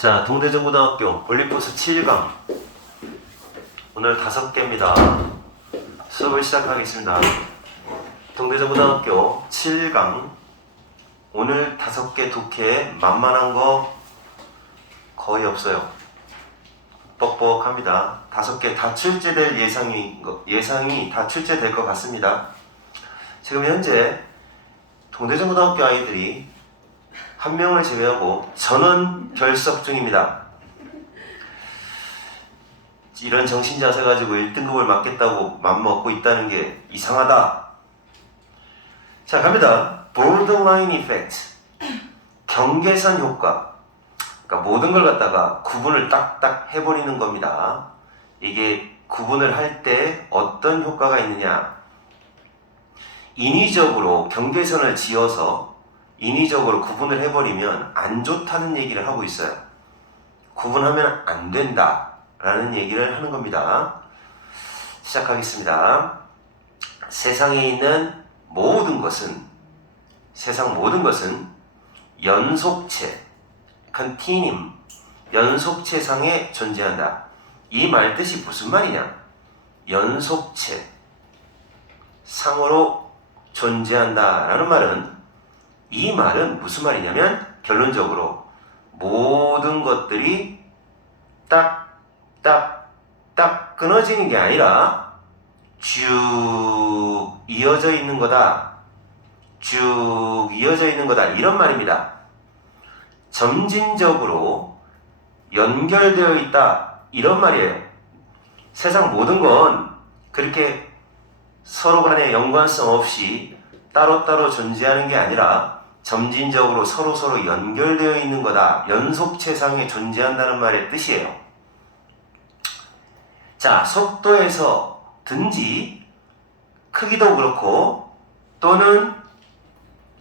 자, 동대전고등학교 올림포스 7강 오늘 5개입니다. 수업을 시작하겠습니다. 동대전고등학교 7강 오늘 5개 독해 만만한 거 거의 없어요. 뻑뻑합니다. 5개 다 출제될 예상이 다 출제될 것 같습니다. 지금 현재 동대전고등학교 아이들이 한 명을 제외하고 전원 결석 중입니다. 이런 정신자세 가지고 1등급을 맞겠다고 맘먹고 있다는 게 이상하다. 자, 갑니다. borderline effect, 경계선 효과. 그러니까 모든 걸 갖다가 구분을 딱딱 해버리는 겁니다. 이게 구분을 할 때 어떤 효과가 있느냐. 인위적으로 경계선을 지어서 인위적으로 구분을 해버리면 안 좋다는 얘기를 하고 있어요. 구분하면 안 된다 라는 얘기를 하는 겁니다. 시작하겠습니다. 세상에 있는 모든 것은, 세상 모든 것은 연속체, continuum, 연속체상에 존재한다. 이 말 뜻이 무슨 말이냐? 연속체 상으로 존재한다 라는 말은, 이 말은 무슨 말이냐면 결론적으로 모든 것들이 딱 끊어지는 게 아니라 쭉 이어져 있는 거다. 쭉 이어져 있는 거다. 이런 말입니다. 점진적으로 연결되어 있다. 이런 말이에요. 세상 모든 건 그렇게 서로 간에 연관성 없이 따로따로 존재하는 게 아니라 점진적으로 서로 연결되어 있는 거다. 연속체상에 존재한다는 말의 뜻이에요. 자, 속도에서든지 크기도 그렇고 또는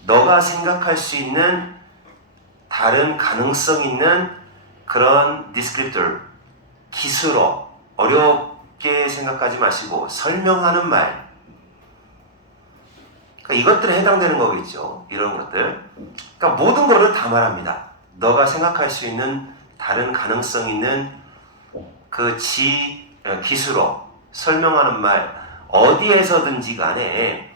너가 생각할 수 있는 다른 가능성 있는 그런 디스크립터, 기술어, 어렵게 생각하지 마시고 설명하는 말, 이것들에 해당되는 거겠죠. 이런 것들. 그러니까 모든 거를 다 말합니다. 너가 생각할 수 있는 다른 가능성 있는 그 기술어, 설명하는 말, 어디에서든지 간에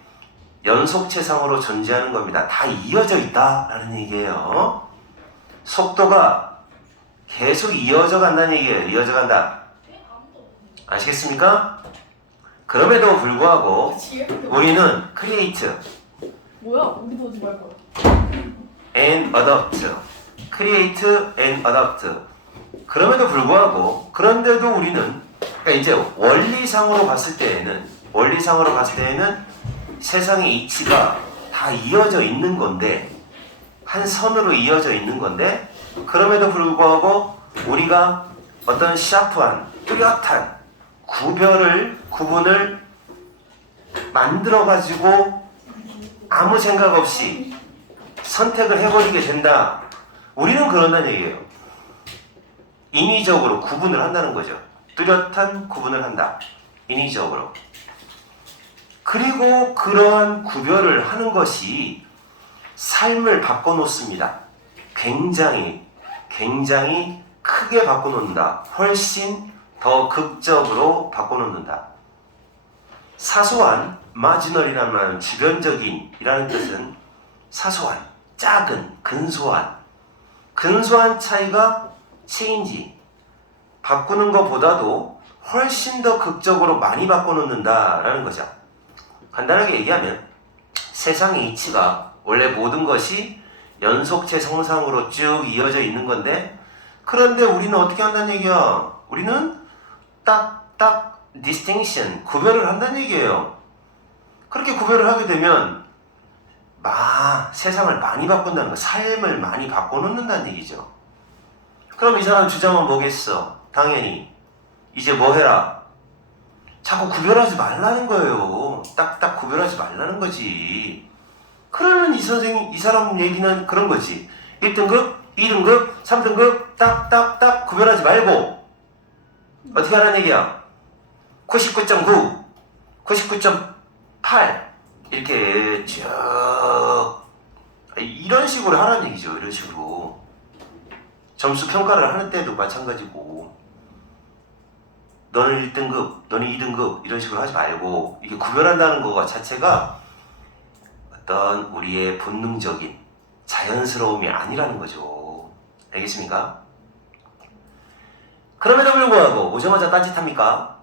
연속체상으로 존재하는 겁니다. 다 이어져 있다라는 얘기예요. 속도가 계속 이어져 간다는 얘기예요. 이어져 간다. 아시겠습니까? 그럼에도 불구하고 우리는 create, 뭐야? 우리도 오지 말 거야. and adopt, create and adopt. 그럼에도 불구하고, 그런데도 우리는, 그러니까 이제 원리상으로 봤을 때에는 세상의 이치가 다 이어져 있는 건데, 한 선으로 이어져 있는 건데, 그럼에도 불구하고 우리가 어떤 샤프한, 뚜렷한 구분을 만들어가지고 아무 생각 없이 선택을 해버리게 된다. 우리는 그런다는 얘기예요. 인위적으로 구분을 한다는 거죠. 뚜렷한 구분을 한다. 인위적으로. 그리고 그러한 구별을 하는 것이 삶을 바꿔놓습니다. 굉장히 크게 바꿔놓는다. 훨씬 더 극적으로 바꿔놓는다. 사소한, 마지널이라는 말은 주변적인이라는 뜻은 사소한, 작은, 근소한 차이가 체인지, 바꾸는 것보다도 훨씬 더 극적으로 많이 바꿔놓는다라는 거죠. 간단하게 얘기하면 세상의 이치가 원래 모든 것이 연속체 성상으로 쭉 이어져 있는 건데, 그런데 우리는 어떻게 한다는 얘기야? 우리는 딱 distinction, 구별을 한다는 얘기예요. 그렇게 구별을 하게 되면 세상을 많이 바꾼다는 거, 삶을 많이 바꿔놓는다는 얘기죠. 그럼 이 사람 주장은 뭐겠어? 당연히 이제 뭐 해라? 자꾸 구별하지 말라는 거예요. 딱 구별하지 말라는 거지. 그러면 이 사람 얘기는 그런 거지. 1등급, 2등급, 3등급 딱 구별하지 말고 어떻게 하라는 얘기야? 99.9, 99.8 이렇게 쭉 이런 식으로 하라는 얘기죠. 이런 식으로 점수 평가를 하는 때도 마찬가지고 너는 1등급, 너는 2등급 이런 식으로 하지 말고 이게 구별한다는 거 자체가 어떤 우리의 본능적인 자연스러움이 아니라는 거죠. 알겠습니까? 그럼에도 불구하고 오자마자 딴짓합니까?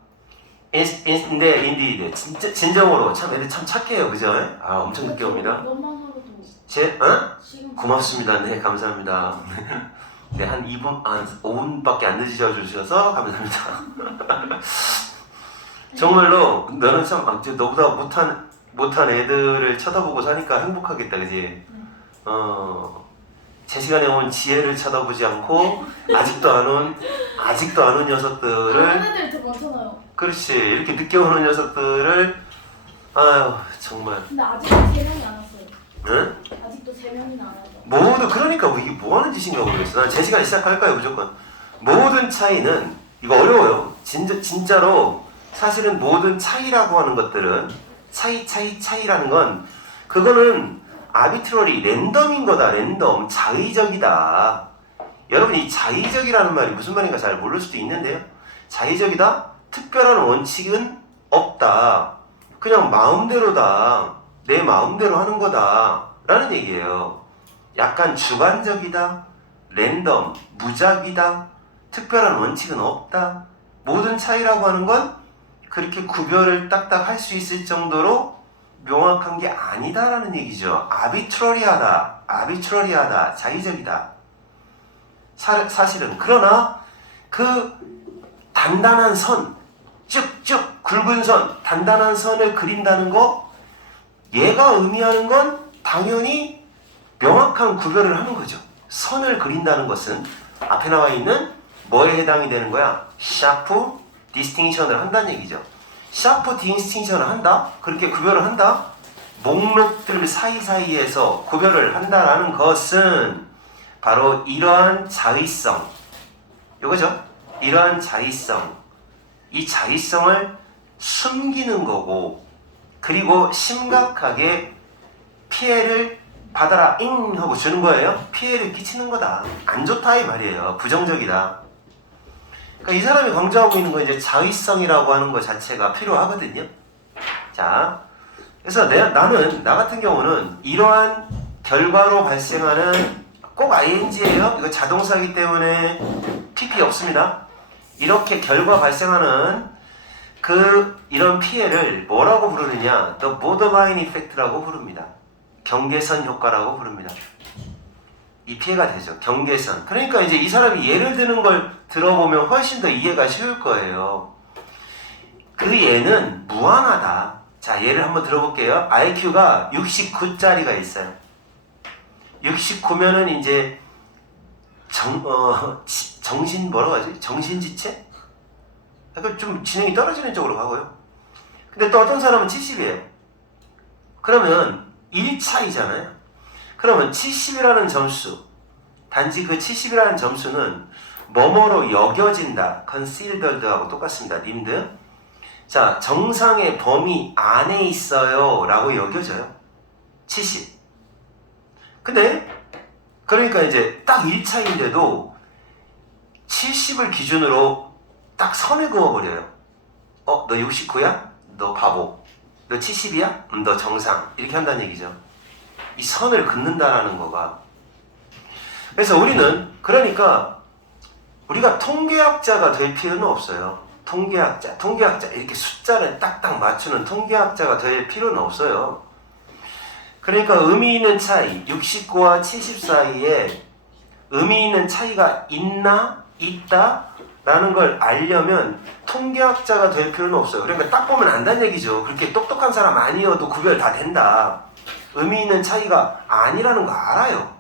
근데 인디드 진짜 진정으로 참 애들 참 착해요, 그죠? 아 엄청 늦게 옵니다. 너만으로도 지금 고맙습니다. 네 감사합니다. 네 한 2분, 5분밖에 안 늦어주셔서 감사합니다. 정말로 너는 참 너보다 못한 애들을 쳐다보고 사니까 행복하겠다, 그지? 제 시간에 온 지혜를 쳐다보지 않고 아직도 안 온 녀석들을 다른 애들 더 많잖아요. 그렇지 이렇게 늦게 오는 녀석들을 아유 정말 근데 아직도 3명이 안 왔어요. 응? 아직도 3명이나 안 왔어. 모두 그러니까 이게 뭐 하는 짓인가 모르겠어. 난 제 시간에 시작할까요 무조건. 모든 차이는 이거 어려워요. 진짜로 사실은 모든 차이라고 하는 것들은 차이라는 건 그거는 아비트러리 랜덤인 거다. 랜덤 자의적이다. 여러분 이 자의적이라는 말이 무슨 말인가 잘 모를 수도 있는데요. 자의적이다? 특별한 원칙은 없다. 그냥 마음대로다. 내 마음대로 하는 거다. 라는 얘기예요. 약간 주관적이다. 랜덤, 무작위다. 특별한 원칙은 없다. 모든 차이라고 하는 건 그렇게 구별을 딱딱 할 수 있을 정도로 명확한 게 아니다라는 얘기죠. 아비트러리하다, 자의적이다. 사실은 그러나 그 단단한 선, 쭉쭉 굵은 선, 단단한 선을 그린다는 거 얘가 의미하는 건 당연히 명확한 구별을 하는 거죠. 선을 그린다는 것은 앞에 나와 있는 뭐에 해당이 되는 거야? 샤프 디스팅션을 한다는 얘기죠. 샤프 디스팅션을 한다? 그렇게 구별을 한다? 목록들 사이사이에서 구별을 한다라는 것은 바로 이러한 자의성 이거죠. 이러한 자의성 이 자의성을 숨기는 거고 그리고 심각하게 피해를 받아라 잉 하고 주는 거예요. 피해를 끼치는 거다. 안 좋다 이 말이에요. 부정적이다. 그러니까 이 사람이 강조하고 있는 건 이제 자의성이라고 하는 것 자체가 필요하거든요. 자, 그래서 나 같은 경우는 이러한 결과로 발생하는 꼭 ing예요. 이거 자동사이기 때문에 pp 없습니다. 이렇게 결과 발생하는 이런 피해를 뭐라고 부르느냐? The borderline effect라고 부릅니다. 경계선 효과라고 부릅니다. 이 피해가 되죠. 경계선. 그러니까 이제 이 사람이 예를 드는 걸 들어보면 훨씬 더 이해가 쉬울 거예요. 그 예는 무한하다. 자, 예를 한번 들어볼게요. IQ가 69짜리가 있어요. 69면은 이제 정신 뭐라고 하지? 정신지체? 약간 좀 지능이 떨어지는 쪽으로 가고요. 근데 또 어떤 사람은 70이에요. 그러면 1차이잖아요. 그러면 70이라는 점수, 단지 그 70이라는 점수는 뭐뭐로 여겨진다. considered하고 똑같습니다. 님들. 자, 정상의 범위 안에 있어요. 라고 여겨져요. 70. 근데 그러니까 이제 딱 1차인데도 70을 기준으로 딱 선을 그어버려요. 너 69야? 너 바보. 너 70이야? 너 정상. 이렇게 한다는 얘기죠. 이 선을 긋는다라는 거가. 그래서 그러니까 우리가 통계학자가 될 필요는 없어요. 통계학자 이렇게 숫자를 딱딱 맞추는 통계학자가 될 필요는 없어요. 그러니까 의미 있는 차이 69와 70 사이에 의미 있는 차이가 있다 라는 걸 알려면 통계학자가 될 필요는 없어요. 그러니까 딱 보면 안다는 얘기죠. 그렇게 똑똑한 사람 아니어도 구별 다 된다. 의미 있는 차이가 아니라는 거 알아요.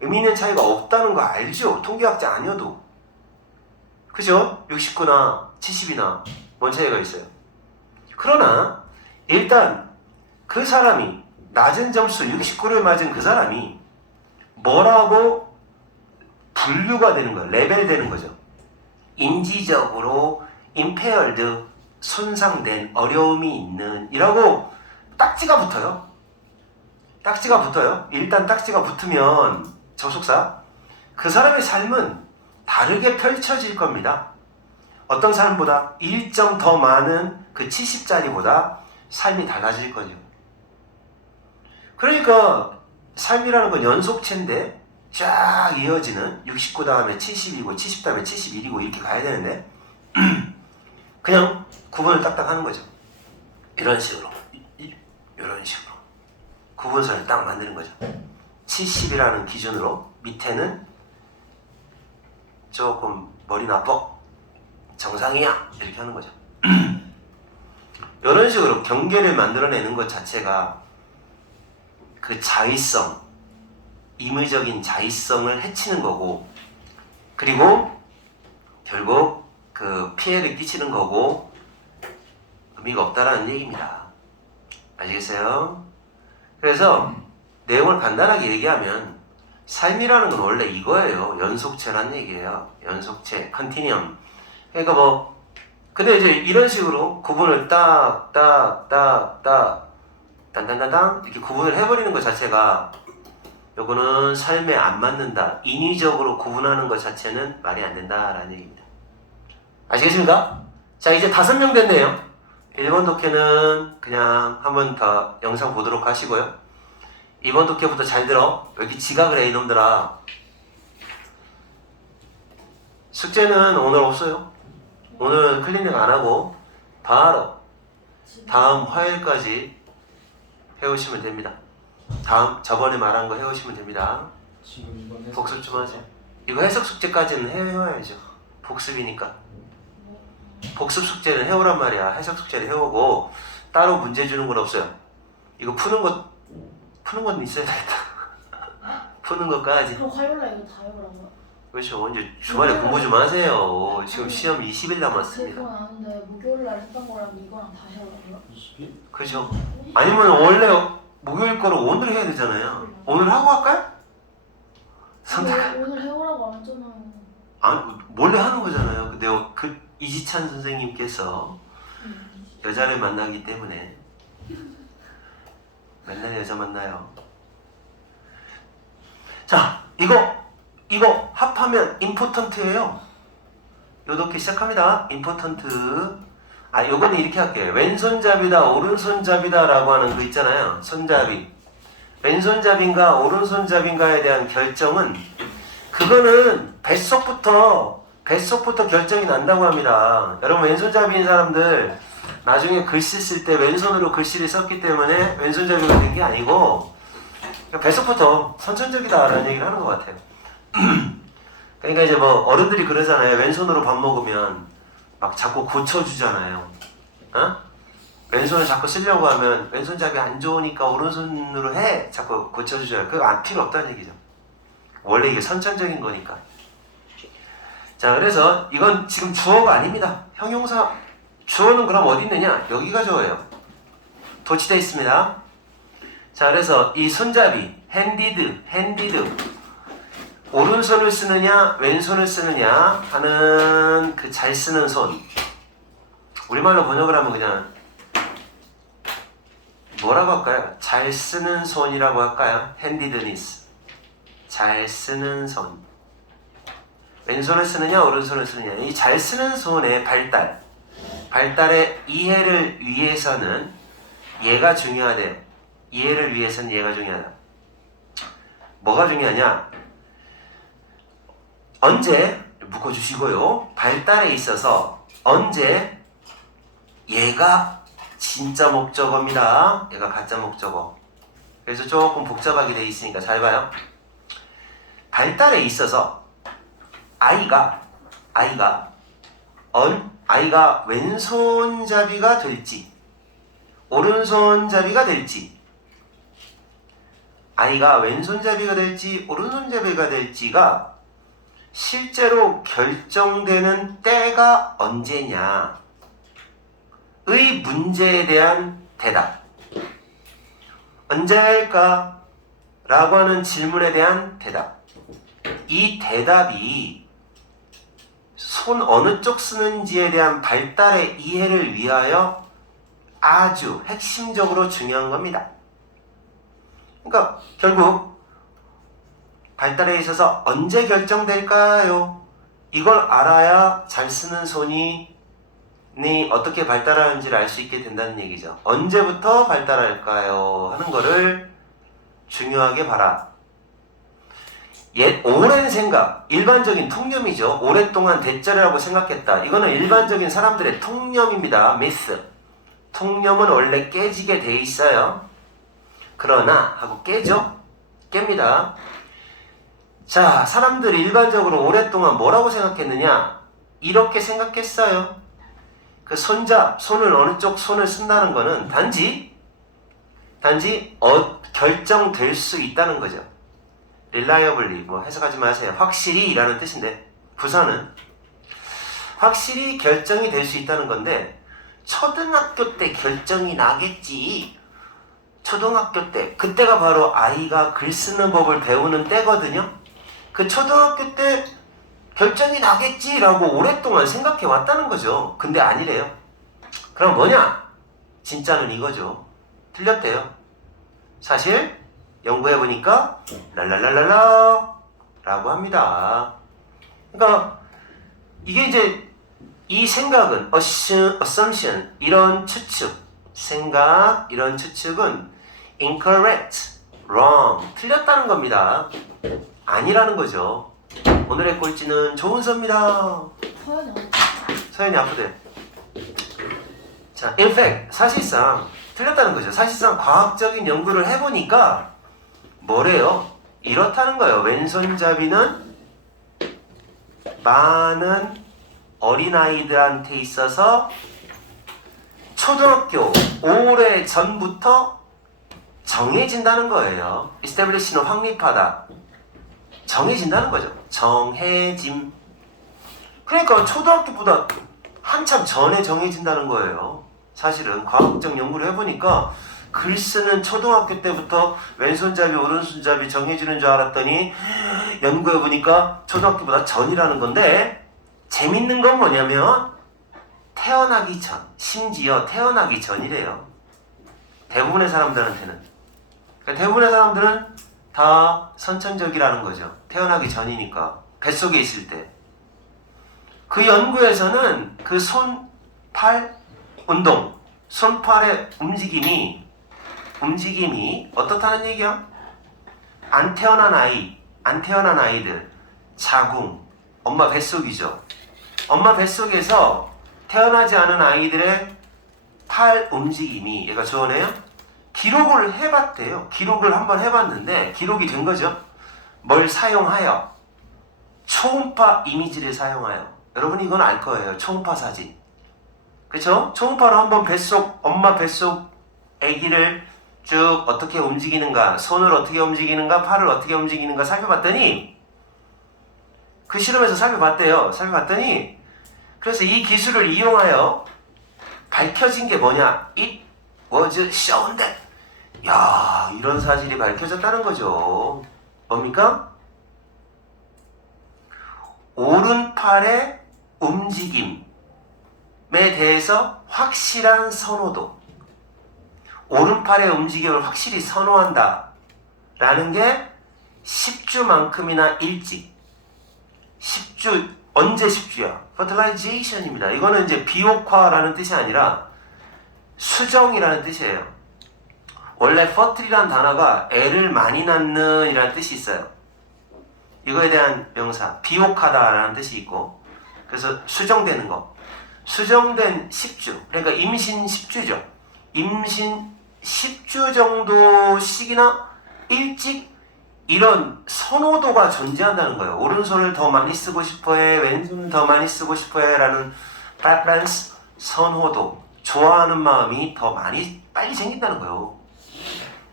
의미 있는 차이가 없다는 거 알죠. 통계학자 아니어도. 그죠? 69나 70이나 뭔 차이가 있어요. 그러나 일단 그 사람이 낮은 점수 69를 맞은 그 사람이 뭐라고 분류가 되는 거예요. 레벨 되는 거죠. 인지적으로 impaired, 손상된, 어려움이 있는 이라고 딱지가 붙어요. 딱지가 붙어요. 일단 딱지가 붙으면 접속사 그 사람의 삶은 다르게 펼쳐질 겁니다. 어떤 삶보다 일정 더 많은 그 70짜리보다 삶이 달라질 거죠. 그러니까 삶이라는 건 연속체인데 쫙 이어지는 69 다음에 70이고 70 다음에 71이고 이렇게 가야 되는데 그냥 구분을 딱딱 하는 거죠. 이런 식으로 이런 식으로 구분선을 딱 만드는 거죠. 70이라는 기준으로 밑에는 조금 머리 나빠 정상이야 이렇게 하는 거죠. 이런 식으로 경계를 만들어내는 것 자체가 그 자의성, 임의적인 자의성을 해치는 거고, 그리고 결국 그 피해를 끼치는 거고 의미가 없다라는 얘기입니다. 아시겠어요? 그래서 내용을 간단하게 얘기하면 삶이라는 건 원래 이거예요. 연속체란 얘기예요. 연속체, 컨티니엄. 그러니까 뭐 근데 이제 이런 식으로 구분을 딴딴딴딴 이렇게 구분을 해버리는 것 자체가 요거는 삶에 안 맞는다. 인위적으로 구분하는 것 자체는 말이 안 된다라는 얘기입니다. 아시겠습니까? 자, 이제 5명 됐네요. 1번 독해는 그냥 한 번 더 영상 보도록 하시고요. 2번 독해부터 잘 들어. 왜 이렇게 지각을 해 이놈들아. 숙제는 오늘 없어요. 오늘 클리닉 안 하고 바로 다음 화요일까지 해오시면 됩니다. 다음 저번에 말한 거 해오시면 됩니다. 지금 이번 복습 좀 하세요. 이거 해석 숙제까지는 해와야죠. 복습이니까. 복습 숙제는 해오란 말이야. 해석 숙제를 해오고 따로 문제 주는 건 없어요. 이거 푸는 건 있어야 되겠다. 푸는 것까지. 그럼 화요일날 이거 다 해오라고요? 그렇죠. 이제 주말에 공부 좀 하세요. 지금 시험 20일 남았습니다. 그건 아는데 목요일날 했던 거랑 이거랑 다 해오라고요? 20일? 그렇죠. 아니면 원래 목요일 거를 오늘 해야 되잖아요. 오늘 하고 할까요? 선택. 오늘 해오라고 안 했잖아요. 아니 몰래 하는 거잖아요. 근데 그 이지찬 선생님께서 여자를 만나기 때문에 맨날 여자 만나요. 자, 이거 합하면 임포턴트예요. 요렇게 시작합니다. 임포턴트. 아, 요거는 이렇게 할게요. 왼손잡이다, 오른손잡이다 라고 하는 거 있잖아요. 손잡이. 왼손잡인가 오른손잡인가에 대한 결정은 그거는 뱃속부터 결정이 난다고 합니다. 여러분 왼손잡이인 사람들 나중에 글씨 쓸 때 왼손으로 글씨를 썼기 때문에 왼손잡이가 된 게 아니고 뱃속부터 선천적이다라는 얘기를 하는 것 같아요. 그러니까 이제 뭐 어른들이 그러잖아요. 왼손으로 밥 먹으면 막 자꾸 고쳐주잖아요. 어? 왼손을 자꾸 쓰려고 하면 왼손잡이 안 좋으니까 오른손으로 해 자꾸 고쳐주잖아요. 그거 안 필요 없다는 얘기죠. 원래 이게 선천적인 거니까. 자, 그래서 이건 지금 주어가 아닙니다. 형용사. 주어는 그럼 어디 있느냐? 여기가 주어예요. 도치되어 있습니다. 자, 그래서 이 손잡이 핸디드 오른손을 쓰느냐 왼손을 쓰느냐 하는 그 잘 쓰는 손. 우리말로 번역을 하면 그냥 뭐라고 할까요? 잘 쓰는 손이라고 할까요? 핸디드니스. 잘 쓰는 손. 왼손을 쓰느냐 오른손을 쓰느냐. 이 잘 쓰는 손의 발달의 이해를 위해서는 얘가 중요하대요. 이해를 위해서는 얘가 중요하다. 뭐가 중요하냐? 언제 묶어주시고요. 발달에 있어서 언제 얘가 진짜 목적어입니다. 얘가 가짜 목적어. 그래서 조금 복잡하게 돼 있으니까 잘 봐요. 발달에 있어서 아이가 왼손잡이가 될지 오른손잡이가 될지 아이가 왼손잡이가 될지 오른손잡이가 될지가 실제로 결정되는 때가 언제냐의 문제에 대한 대답. 언제 할까? 라고 하는 질문에 대한 대답. 이 대답이 손 어느 쪽 쓰는지에 대한 발달의 이해를 위하여 아주 핵심적으로 중요한 겁니다. 그러니까 결국 발달에 있어서 언제 결정될까요? 이걸 알아야 잘 쓰는 손이 어떻게 발달하는지를 알 수 있게 된다는 얘기죠. 언제부터 발달할까요? 하는 거를 중요하게 봐라. 오랜 생각, 일반적인 통념이죠. 오랫동안 대절이라고 생각했다. 이거는 일반적인 사람들의 통념입니다. 미스. 통념은 원래 깨지게 돼 있어요. 그러나 하고 깨죠. 깹니다. 자, 사람들이 일반적으로 오랫동안 뭐라고 생각했느냐? 이렇게 생각했어요. 그 손을 어느 쪽 손을 쓴다는 거는 단지 결정될 수 있다는 거죠. reliably 뭐 해석하지 마세요. 확실히 라는 뜻인데 부사는 확실히 결정이 될 수 있다는 건데 초등학교 때 결정이 나겠지. 초등학교 때 그때가 바로 아이가 글 쓰는 법을 배우는 때거든요. 그 초등학교 때 결정이 나겠지라고 오랫동안 생각해 왔다는 거죠. 근데 아니래요. 그럼 뭐냐? 진짜는 이거죠. 틀렸대요. 사실 연구해보니까 랄랄랄랄라 라고 합니다. 그러니까 이게 이제 이 생각은 assumption 이런 추측 생각 이런 추측은 incorrect, wrong 틀렸다는 겁니다. 아니라는 거죠. 오늘의 꼴찌는 조은서입니다. 서연이 아프대. 자, in fact 사실상 틀렸다는 거죠. 사실상 과학적인 연구를 해보니까 뭐래요? 이렇다는 거예요. 왼손잡이는 많은 어린아이들한테 있어서 초등학교 오래 전부터 정해진다는 거예요. establish는 확립하다. 정해진다는 거죠. 정해짐. 그러니까 초등학교보다 한참 전에 정해진다는 거예요. 사실은 과학적 연구를 해보니까 글 쓰는 초등학교 때부터 왼손잡이 오른손잡이 정해지는 줄 알았더니 연구해보니까 초등학교보다 전이라는 건데 재밌는 건 뭐냐면 태어나기 전, 심지어 태어나기 전이래요. 대부분의 사람들한테는. 그러니까 대부분의 사람들은 다 선천적이라는 거죠. 태어나기 전이니까. 뱃속에 있을 때. 그 연구에서는 그 손, 팔 운동, 손팔의 움직임이 어떻다는 얘기야? 안 태어난 아이들, 자궁, 엄마 뱃속이죠. 엄마 뱃속에서 태어나지 않은 아이들의 팔 움직임이 얘가 좋으네요. 기록을 해봤대요. 기록을 한번 해봤는데 기록이 된 거죠. 뭘 사용하여? 초음파 이미지를 사용하여. 여러분 이건 알 거예요. 초음파 사진. 그쵸? 초음파로 한번 엄마 뱃속 아기를 쭉 어떻게 움직이는가, 손을 어떻게 움직이는가, 팔을 어떻게 움직이는가 살펴봤더니 그 실험에서 살펴봤더니 그래서 이 기술을 이용하여 밝혀진 게 뭐냐? It was shown that. 야, 이런 사실이 밝혀졌다는 거죠. 뭡니까? 오른팔의 움직임에 대해서 확실한 선호도. 오른팔의 움직임을 확실히 선호한다. 라는 게 10주만큼이나 일찍. 10주, 언제 10주야? fertilization입니다. 이거는 이제 비옥화라는 뜻이 아니라 수정이라는 뜻이에요. 원래 fertile이라는 단어가 애를 많이 낳는 이라는 뜻이 있어요. 이거에 대한 명사, 비옥하다라는 뜻이 있고, 그래서 수정되는 거. 수정된 10주, 그러니까 임신 10주죠. 임신 10주 정도씩이나 일찍 이런 선호도가 존재한다는 거예요. 오른손을 더 많이 쓰고 싶어해, 왼손을 더 많이 쓰고 싶어해 라는 preference, 선호도, 좋아하는 마음이 더 빨리 생긴다는 거예요.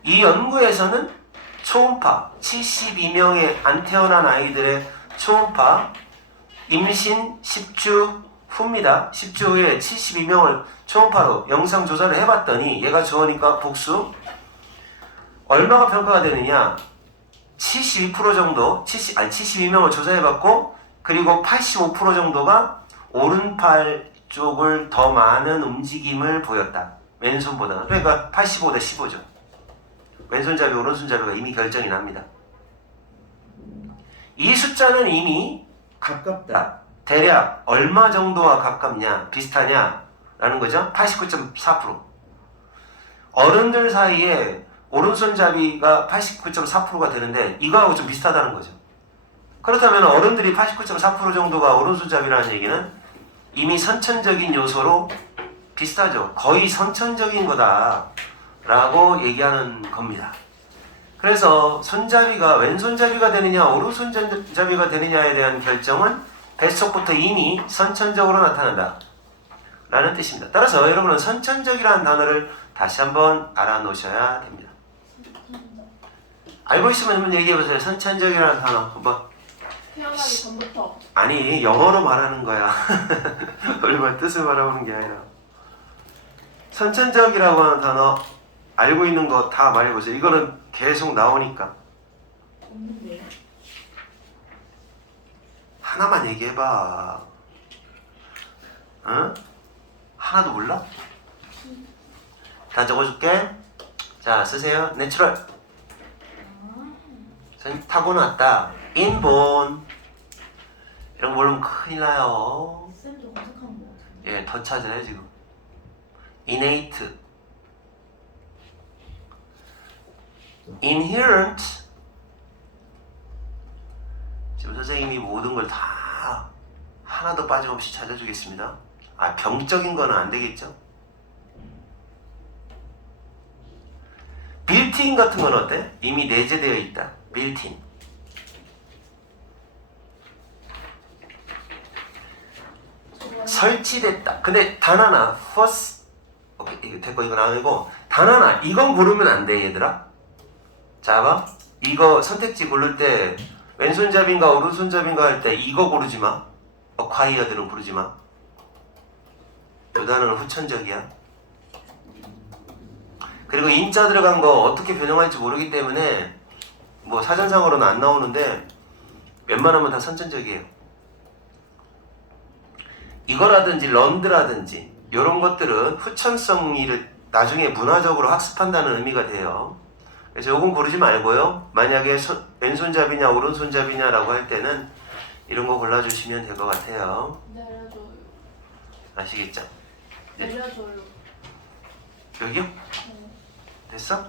이 연구에서는 초음파, 72명의 안 태어난 아이들의 초음파, 임신 10주 후입니다. 10주 후에 72명을 초음파로 영상 조사를 해봤더니 얘가 좋으니까 복수. 얼마가 평가가 되느냐? 72% 정도, 72명을 조사해봤고, 그리고 85% 정도가 오른팔 쪽을 더 많은 움직임을 보였다. 왼손보다는. 그러니까 85대 15죠. 왼손잡이, 오른손잡이가 이미 결정이 납니다. 이 숫자는 이미 가깝다. 대략 얼마 정도와 가깝냐, 비슷하냐 라는 거죠. 89.4%. 어른들 사이에 오른손잡이가 89.4%가 되는데 이거하고 좀 비슷하다는 거죠. 그렇다면 어른들이 89.4% 정도가 오른손잡이라는 얘기는 이미 선천적인 요소로 비슷하죠. 거의 선천적인 거다 라고 얘기하는 겁니다. 그래서 손잡이가 왼손잡이가 되느냐 오른손잡이가 되느냐에 대한 결정은 뱃속부터 이미 선천적으로 나타난다 라는 뜻입니다. 따라서 여러분은 선천적이라는 단어를 다시 한번 알아놓으셔야 됩니다. 알고 있으면 한번 얘기해보세요. 선천적이라는 단어 한번. 태어나기 전부터. 아니 영어로 말하는 거야. 우리만 뜻을 말하는 게 아니라. 선천적이라고 하는 단어 알고 있는 거 다 말해보세요. 이거는 계속 나오니까. 없는데요? 하나만 얘기해봐. 응? 하나도 몰라? 다 적어줄게. 자 쓰세요. 내추럴. 타고났다. 인본. 이런 거 모르면 큰일 나요. 쌤도 검색하는 거 같은데. 예, 더 찾아요 지금. innate, inherent. 지금 선생님이 모든 걸 다 하나도 빠짐없이 찾아주겠습니다. 아, 병적인 거는 안 되겠죠? 빌트인 같은 건 어때? 이미 내재되어 있다. 빌트인. 설치됐다. 근데 단 하나, first, 오케이, 이거 됐고 이건 아니고 단 하나, 이건 고르면 안 돼, 얘들아. 자, 봐. 이거 선택지 고를 때 왼손잡이인가 오른손잡이인가 할 때 이거 고르지 마. 어콰이어들은 고르지 마. 이 단어는 후천적이야. 그리고 인자 들어간 거 어떻게 변형할지 모르기 때문에 뭐 사전상으로는 안 나오는데 웬만하면 다 선천적이에요. 이거라든지 런드라든지 이런 것들은 후천성을 나중에 문화적으로 학습한다는 의미가 돼요. 그래서 요건 고르지 말고요. 만약에 왼손잡이냐 오른손잡이냐라고 할 때는 이런 거 골라주시면 될 것 같아요. 내려줘요. 아시겠죠? 네. 내려줘요. 여기요? 네. 됐어?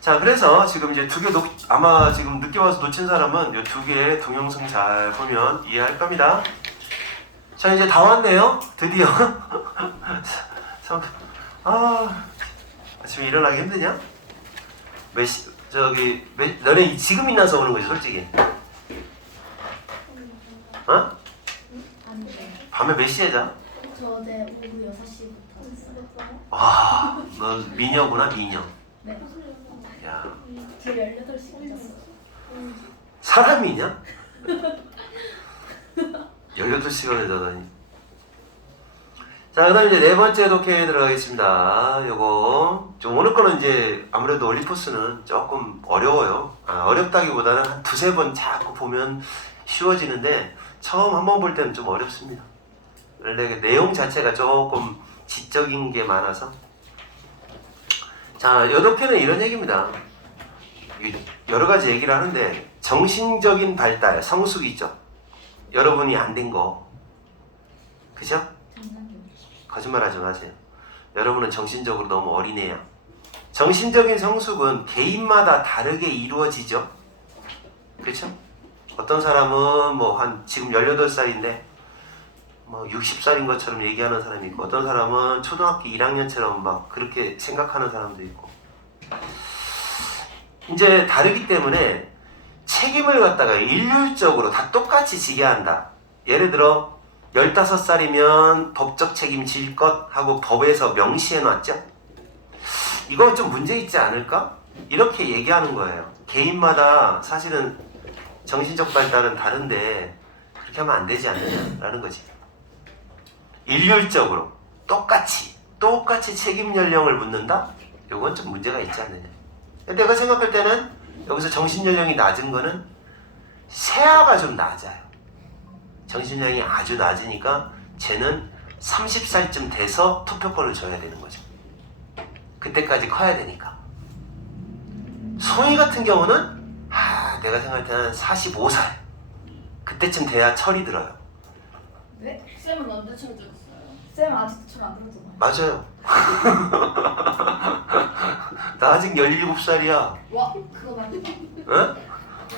자, 그래서 지금 이제 두 개 아마 지금 늦게 와서 놓친 사람은 이 두 개의 동영상 잘 보면 이해할 겁니다. 자, 이제 다 왔네요. 드디어. 아침에 일어나기 힘드냐? 너네 지금 일어나서 오는 거지, 솔직히. 어? 안 돼요. 밤에 몇 시에 자? 저 어제 오후 6시부터 잤어요. 와, 너 미녀구나, 미녀. 네. 야, 저 18시간 잤어요. 사람이냐? 18시간을 자다니. 자, 그 다음에 이제 네 번째 독해에 들어가겠습니다. 요거. 좀 오늘 거는 이제 아무래도 올리포스는 조금 어려워요. 어렵다기보다는 한 두세 번 자꾸 보면 쉬워지는데 처음 한 번 볼 때는 좀 어렵습니다. 원래 내용 자체가 조금 지적인 게 많아서. 자, 요 독해는 이런 얘기입니다. 여러 가지 얘기를 하는데 정신적인 발달, 성숙이죠. 여러분이 안 된 거. 그죠? 거짓말하지 마세요. 여러분은 정신적으로 너무 어린애야. 정신적인 성숙은 개인마다 다르게 이루어지죠. 그렇죠? 어떤 사람은 뭐 한 지금 18살인데 뭐 60살인 것처럼 얘기하는 사람이 있고, 어떤 사람은 초등학교 1학년처럼 막 그렇게 생각하는 사람도 있고. 이제 다르기 때문에 책임을 갖다가 일률적으로 다 똑같이 지게 한다. 예를 들어 15살이면 법적 책임 질 것 하고 법에서 명시해 놨죠. 이건 좀 문제 있지 않을까? 이렇게 얘기하는 거예요. 개인마다 사실은 정신적 발달은 다른데 그렇게 하면 안 되지 않느냐라는 거지. 일률적으로 똑같이 책임 연령을 묻는다? 이건 좀 문제가 있지 않느냐. 내가 생각할 때는 여기서 정신 연령이 낮은 거는 세아가 좀 낮아요. 정신 연령이 아주 낮으니까 쟤는 30살쯤 돼서 투표권을 줘야 되는 거죠. 그때까지 커야 되니까. 소희 같은 경우는 내가 생각할 때는 45살 그때쯤 돼야 철이 들어요. 네? 쌤은 언제 철들었어요? 쌤 아직도 잘 안 들었잖아요. 맞아요. 나 아직 17살이야. 와 그거 맞다. 응?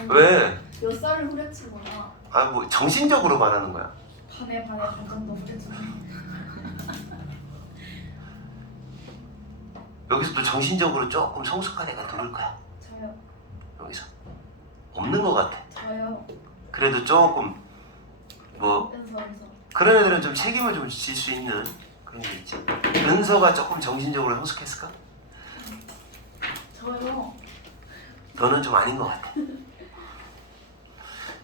왜? 몇 살을 후려치거나 아, 뭐 정신적으로 말하는 거야. 반에 반 정도 후려치거나. 여기서도 정신적으로 조금 성숙한 애가 누굴 거야. 저요. 여기서 없는 것 같아. 저요. 그래도 조금 뭐 은서. 그런 애들은 좀 책임을 좀 질 수 있는 그런 게 있지. 은서가 조금 정신적으로 성숙했을까? 저요. 너는 좀 아닌 것 같아.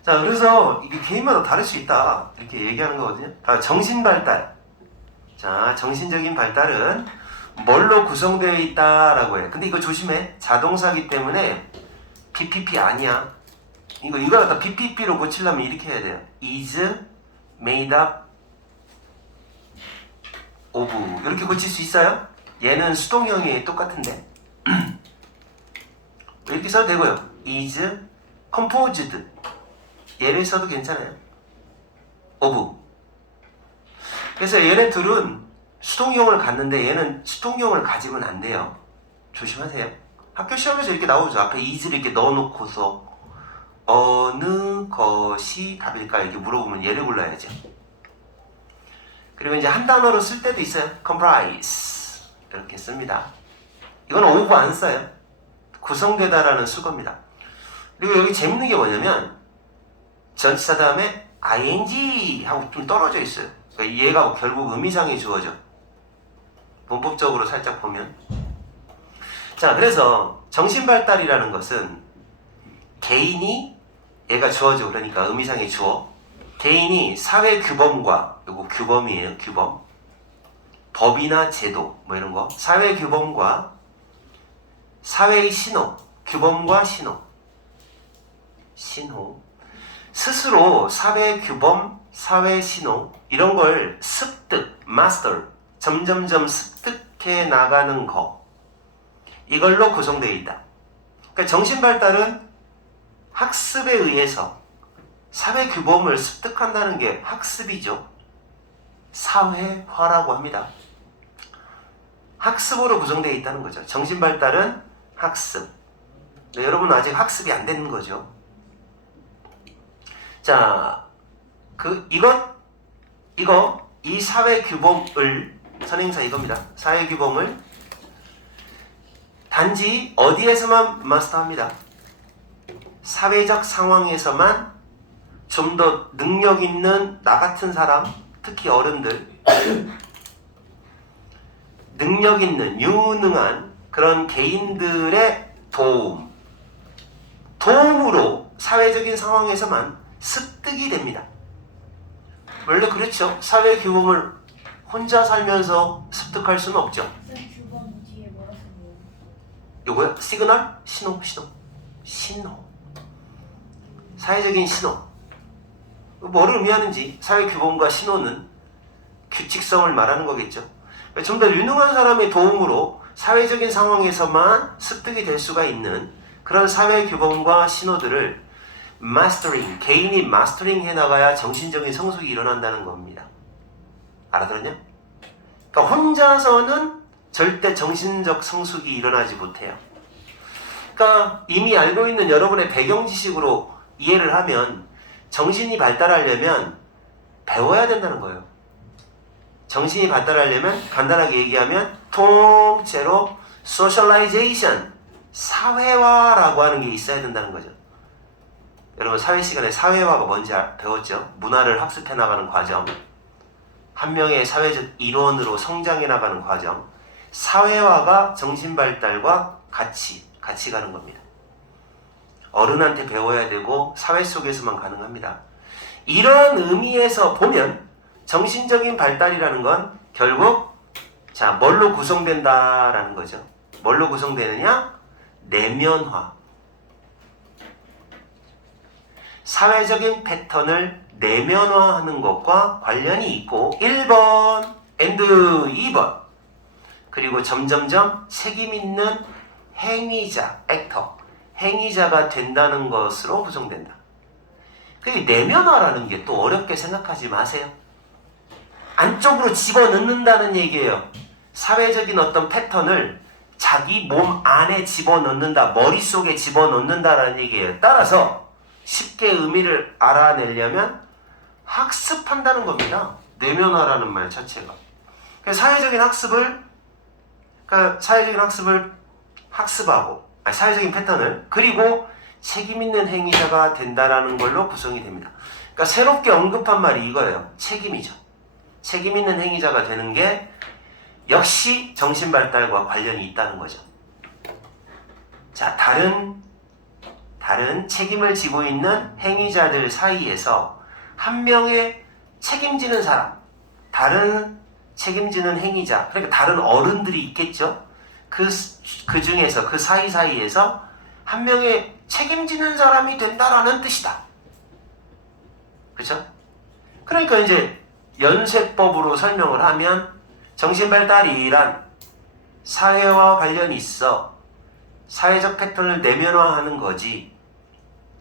자, 그래서 이게 개인마다 다를 수 있다 이렇게 얘기하는 거거든요. 자, 정신 발달. 자, 정신적인 발달은 뭘로 구성되어 있다라고 해. 근데 이거 조심해. 자동사기 때문에 PPP 아니야. 이거 갖다 PPP로 고치려면 이렇게 해야 돼요. is made up of 이렇게 고칠 수 있어요? 얘는 수동형이 똑같은데 이렇게 써도 되고요. is composed 얘를 써도 괜찮아요. of. 그래서 얘네 둘은 수동형을 갖는데 얘는 수동형을 가지면 안 돼요. 조심하세요. 학교 시험에서 이렇게 나오죠. 앞에 is를 이렇게 넣어놓고서 어느 것이 답일까 이렇게 물어보면 얘를 골라야죠. 그리고 이제 한 단어로 쓸 때도 있어요. comprise 이렇게 씁니다. 이건 of 안 써요. 구성되다라는 수거입니다. 그리고 여기 재밌는 게 뭐냐면 전치사 다음에 ing 하고 좀 떨어져 있어요. 그러니까 얘가 결국 의미상의 주어죠. 문법적으로 살짝 보면. 자, 그래서 정신발달이라는 것은 개인이 얘가 주어죠. 그러니까 의미상의 주어. 개인이 사회 규범과 요거 규범이에요. 규범. 법이나 제도 뭐 이런 거. 사회 규범과 사회의 신호. 규범과 신호. 신호. 스스로 사회 규범, 사회 신호 이런 걸 습득, 마스터, 점점점 습득해 나가는 거 이걸로 구성되어 있다. 그러니까 정신발달은 학습에 의해서 사회 규범을 습득한다는 게 학습이죠. 사회화라고 합니다. 학습으로 구성되어 있다는 거죠. 정신발달은 학습. 네, 여러분 아직 학습이 안 되는 거죠. 자, 이 사회 규범을, 선행사 이겁니다. 사회 규범을 단지 어디에서만 마스터합니다. 사회적 상황에서만 좀 더 능력 있는 나 같은 사람, 특히 어른들, 능력 있는, 유능한 그런 개인들의 도움으로 사회적인 상황에서만 습득이 됩니다. 원래 그렇죠. 사회 규범을 혼자 살면서 습득할 수는 없죠. 쌤 규범 뒤에 뭐라 써요? 요거요? 시그널? 신호. 사회적인 신호. 뭐를 의미하는지 사회 규범과 신호는 규칙성을 말하는 거겠죠. 좀 더 유능한 사람의 도움으로 사회적인 상황에서만 습득이 될 수가 있는 그런 사회 규범과 신호들을 마스터링, 개인이 마스터링 해나가야 정신적인 성숙이 일어난다는 겁니다. 알아들었냐? 그러니까 혼자서는 절대 정신적 성숙이 일어나지 못해요. 그러니까 이미 알고 있는 여러분의 배경 지식으로 이해를 하면 정신이 발달하려면 배워야 된다는 거예요. 정신이 발달하려면 간단하게 얘기하면 통째로 소셜라이제이션, 사회화라고 하는 게 있어야 된다는 거죠. 여러분 사회 시간에 사회화가 뭔지 배웠죠? 문화를 학습해 나가는 과정, 한 명의 사회적 일원으로 성장해 나가는 과정, 사회화가 정신 발달과 같이 가는 겁니다. 어른한테 배워야 되고 사회 속에서만 가능합니다. 이런 의미에서 보면 정신적인 발달이라는 건 결국 자 뭘로 구성된다라는 거죠. 뭘로 구성되느냐? 내면화. 사회적인 패턴을 내면화하는 것과 관련이 있고 1번 and 2번 그리고 점점점 책임있는 행위자, 액터, 행위자가 된다는 것으로 구성된다. 그 내면화라는 게 또 어렵게 생각하지 마세요. 안쪽으로 집어넣는다는 얘기예요. 사회적인 어떤 패턴을 자기 몸 안에 집어넣는다, 머릿속에 집어넣는다라는 얘기예요. 따라서 쉽게 의미를 알아내려면 학습한다는 겁니다. 내면화라는 말 자체가. 그래서 사회적인 학습을 학습하고, 사회적인 패턴을, 그리고 책임 있는 행위자가 된다라는 걸로 구성이 됩니다. 그러니까 새롭게 언급한 말이 이거예요. 책임이죠. 책임 있는 행위자가 되는 게 역시 정신발달과 관련이 있다는 거죠. 자, 다른 책임을 지고 있는 행위자들 사이에서 한 명의 책임지는 사람, 다른 책임지는 행위자, 그러니까 다른 어른들이 있겠죠. 그 중에서, 그 사이사이에서 한 명의 책임지는 사람이 된다라는 뜻이다. 그렇죠? 그러니까 이제 연쇄법으로 설명을 하면 정신발달이란 사회와 관련이 있어 사회적 패턴을 내면화하는 거지.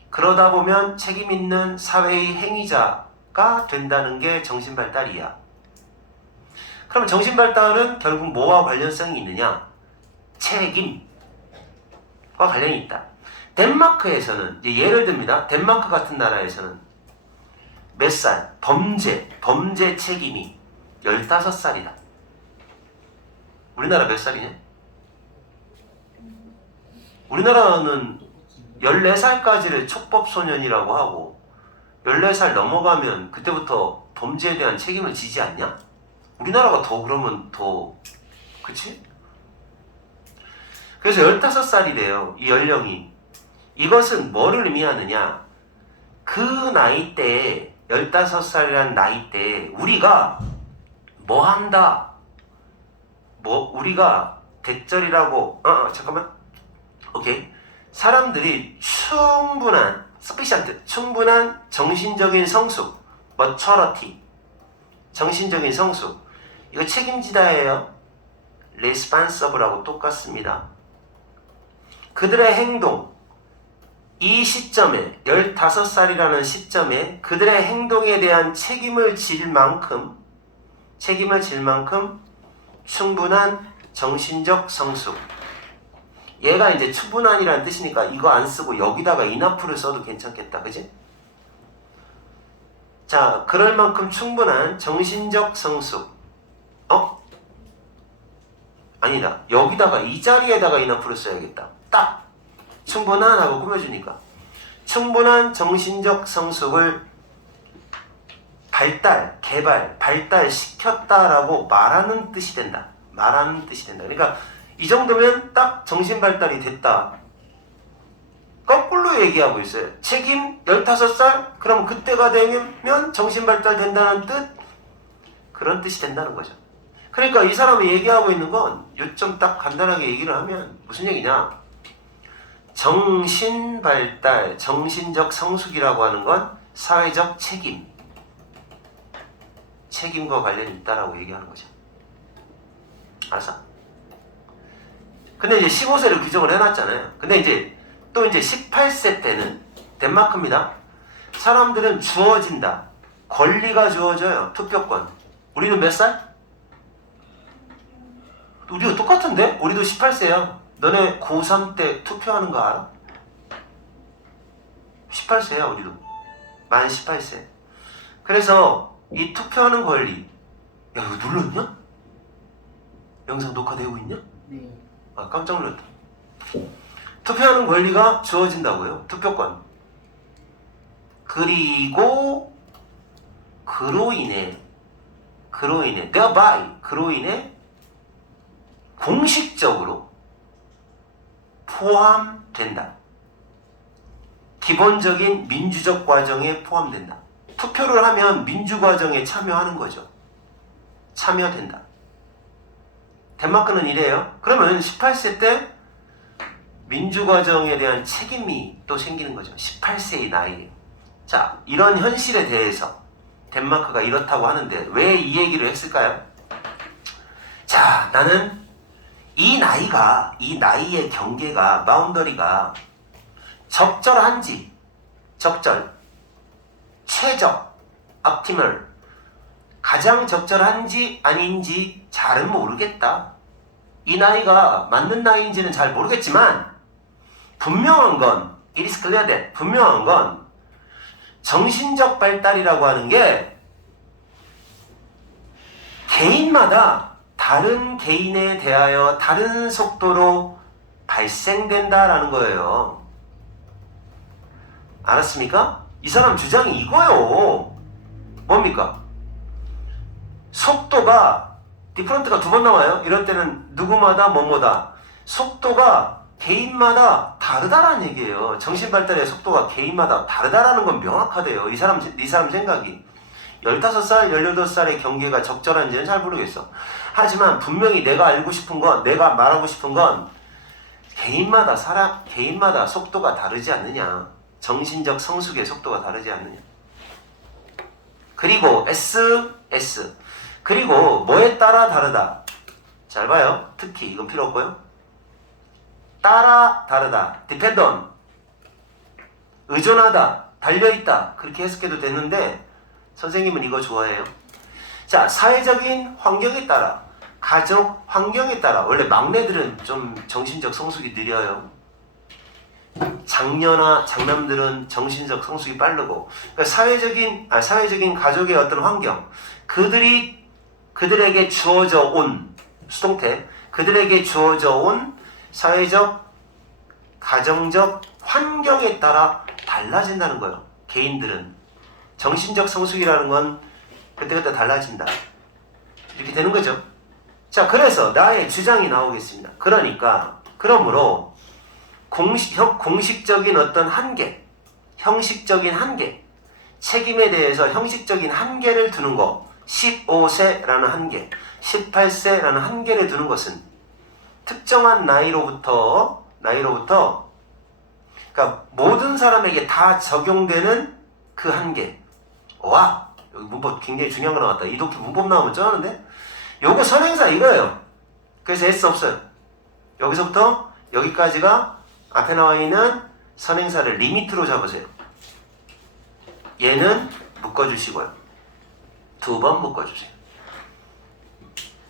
그러다 보면 책임 있는 사회의 행위자가 된다는 게 정신발달이야. 그럼 정신발달은 결국 뭐와 관련성이 있느냐? 책임과 관련이 있다. 덴마크에서는, 예를 듭니다. 덴마크 같은 나라에서는 몇 살? 범죄 책임이 15살이다. 우리나라 몇 살이냐? 우리나라는 14살까지를 촉법소년이라고 하고 14살 넘어가면 그때부터 범죄에 대한 책임을 지지 않냐? 우리나라가 더 그러면 더 그치? 그래서 15살이래요. 이 연령이. 이것은 뭐를 의미하느냐? 그 나이대에 15살이라는 나이대에 우리가 뭐 한다? 우리가 대절이라고 잠깐만. 오케이. 사람들이 충분한 정신적인 성숙, maturity, 정신적인 성숙, 이거 책임지다예요. responsible하고 똑같습니다. 그들의 행동, 이 시점에 15살이라는 시점에 그들의 행동에 대한 책임을 질 만큼 충분한 정신적 성숙. 얘가 이제 충분한이라는 뜻이니까 이거 안 쓰고 여기다가 enough를 써도 괜찮겠다. 그지? 자, 그럴 만큼 충분한 정신적 성숙. 아니다. 여기다가 이 자리에다가 enough를 써야겠다. 딱 충분한 하고 꾸며주니까 충분한 정신적 성숙을 발달시켰다라고 말하는 뜻이 된다. 그러니까 이 정도면 딱 정신 발달이 됐다. 거꾸로 얘기하고 있어요. 책임 15살? 그럼 그때가 되면 정신 발달 된다는 뜻? 그런 뜻이 된다는 거죠. 그러니까 이 사람이 얘기하고 있는 건 요점 딱 간단하게 얘기를 하면 무슨 얘기냐? 정신 발달, 정신적 성숙이라고 하는 건 사회적 책임과 관련이 있다라고 얘기하는 거죠. 알았어? 근데 이제 15세를 규정을 해놨잖아요. 근데 이제 또 이제 18세 때는 덴마크입니다. 사람들은 주어진다. 권리가 주어져요. 투표권. 우리는 몇 살? 우리가 똑같은데? 우리도 18세야. 너네 고3 때 투표하는 거 알아? 18세야 우리도. 만 18세. 그래서 이 투표하는 권리. 야, 이거 눌렀냐? 영상 녹화되고 있냐? 네. 아, 깜짝 놀랐다. 투표하는 권리가 주어진다고요. 투표권. 그리고 그로 인해 공식적으로 포함된다. 기본적인 민주적 과정에 포함된다. 투표를 하면 민주과정에 참여하는 거죠. 참여된다. 덴마크는 이래요. 그러면 18세 때 민주과정에 대한 책임이 또 생기는 거죠. 18세의 나이에. 자, 이런 현실에 대해서 덴마크가 이렇다고 하는데 왜 이 얘기를 했을까요? 자, 나는 이 나이의 경계가, 바운더리가 적절한지, 최적, optimal, 가장 적절한지 아닌지 잘은 모르겠다. 이 나이가 맞는 나이인지는 잘 모르겠지만 분명한 건 it is clear that 분명한 건 정신적 발달이라고 하는 게 개인마다 다른 개인에 대하여 다른 속도로 발생된다라는 거예요. 알았습니까? 이 사람 주장이 이거요. 뭡니까? 속도가 디퍼런트가 두 번 나와요. 이럴 때는 누구마다 뭐뭐다. 속도가 개인마다 다르다라는 얘기예요. 정신발달의 속도가 개인마다 다르다라는 건 명확하대요. 이 사람 생각이. 15살, 18살의 경계가 적절한지는 잘 모르겠어. 하지만 분명히 내가 알고 싶은 건, 내가 말하고 싶은 건 개인마다 속도가 다르지 않느냐. 정신적 성숙의 속도가 다르지 않느냐. 그리고 S. 그리고 뭐에 따라 다르다. 잘 봐요. 특히 이건 필요 없고요. 따라 다르다. depend on. 의존하다. 달려있다. 그렇게 해석해도 되는데 선생님은 이거 좋아해요. 자, 사회적인 환경에 따라, 가족 환경에 따라. 원래 막내들은 좀 정신적 성숙이 느려요. 장남들은 정신적 성숙이 빠르고. 그러니까 사회적인 가족의 어떤 환경, 그들에게 주어져 온 수동태, 그들에게 주어져 온 사회적, 가정적 환경에 따라 달라진다는 거예요. 개인들은 정신적 성숙이라는 건 그때그때 달라진다. 이렇게 되는 거죠. 자, 그래서 나의 주장이 나오겠습니다. 그러므로 공식적인 어떤 한계, 형식적인 한계, 책임에 대해서 형식적인 한계를 두는 거, 15세라는 한계, 18세라는 한계를 두는 것은 특정한 나이로부터 그러니까 모든 사람에게 다 적용되는 그 한계. 와, 여기 문법 굉장히 중요한 거 나왔다. 이 독해 문법 나오면 쩌는데? 요거 선행사 이거예요. 그래서 S 없어요. 여기서부터 여기까지가 앞에 나와 있는 선행사를 리미트로 잡으세요. 얘는 묶어주시고요. 2번 묶어주세요.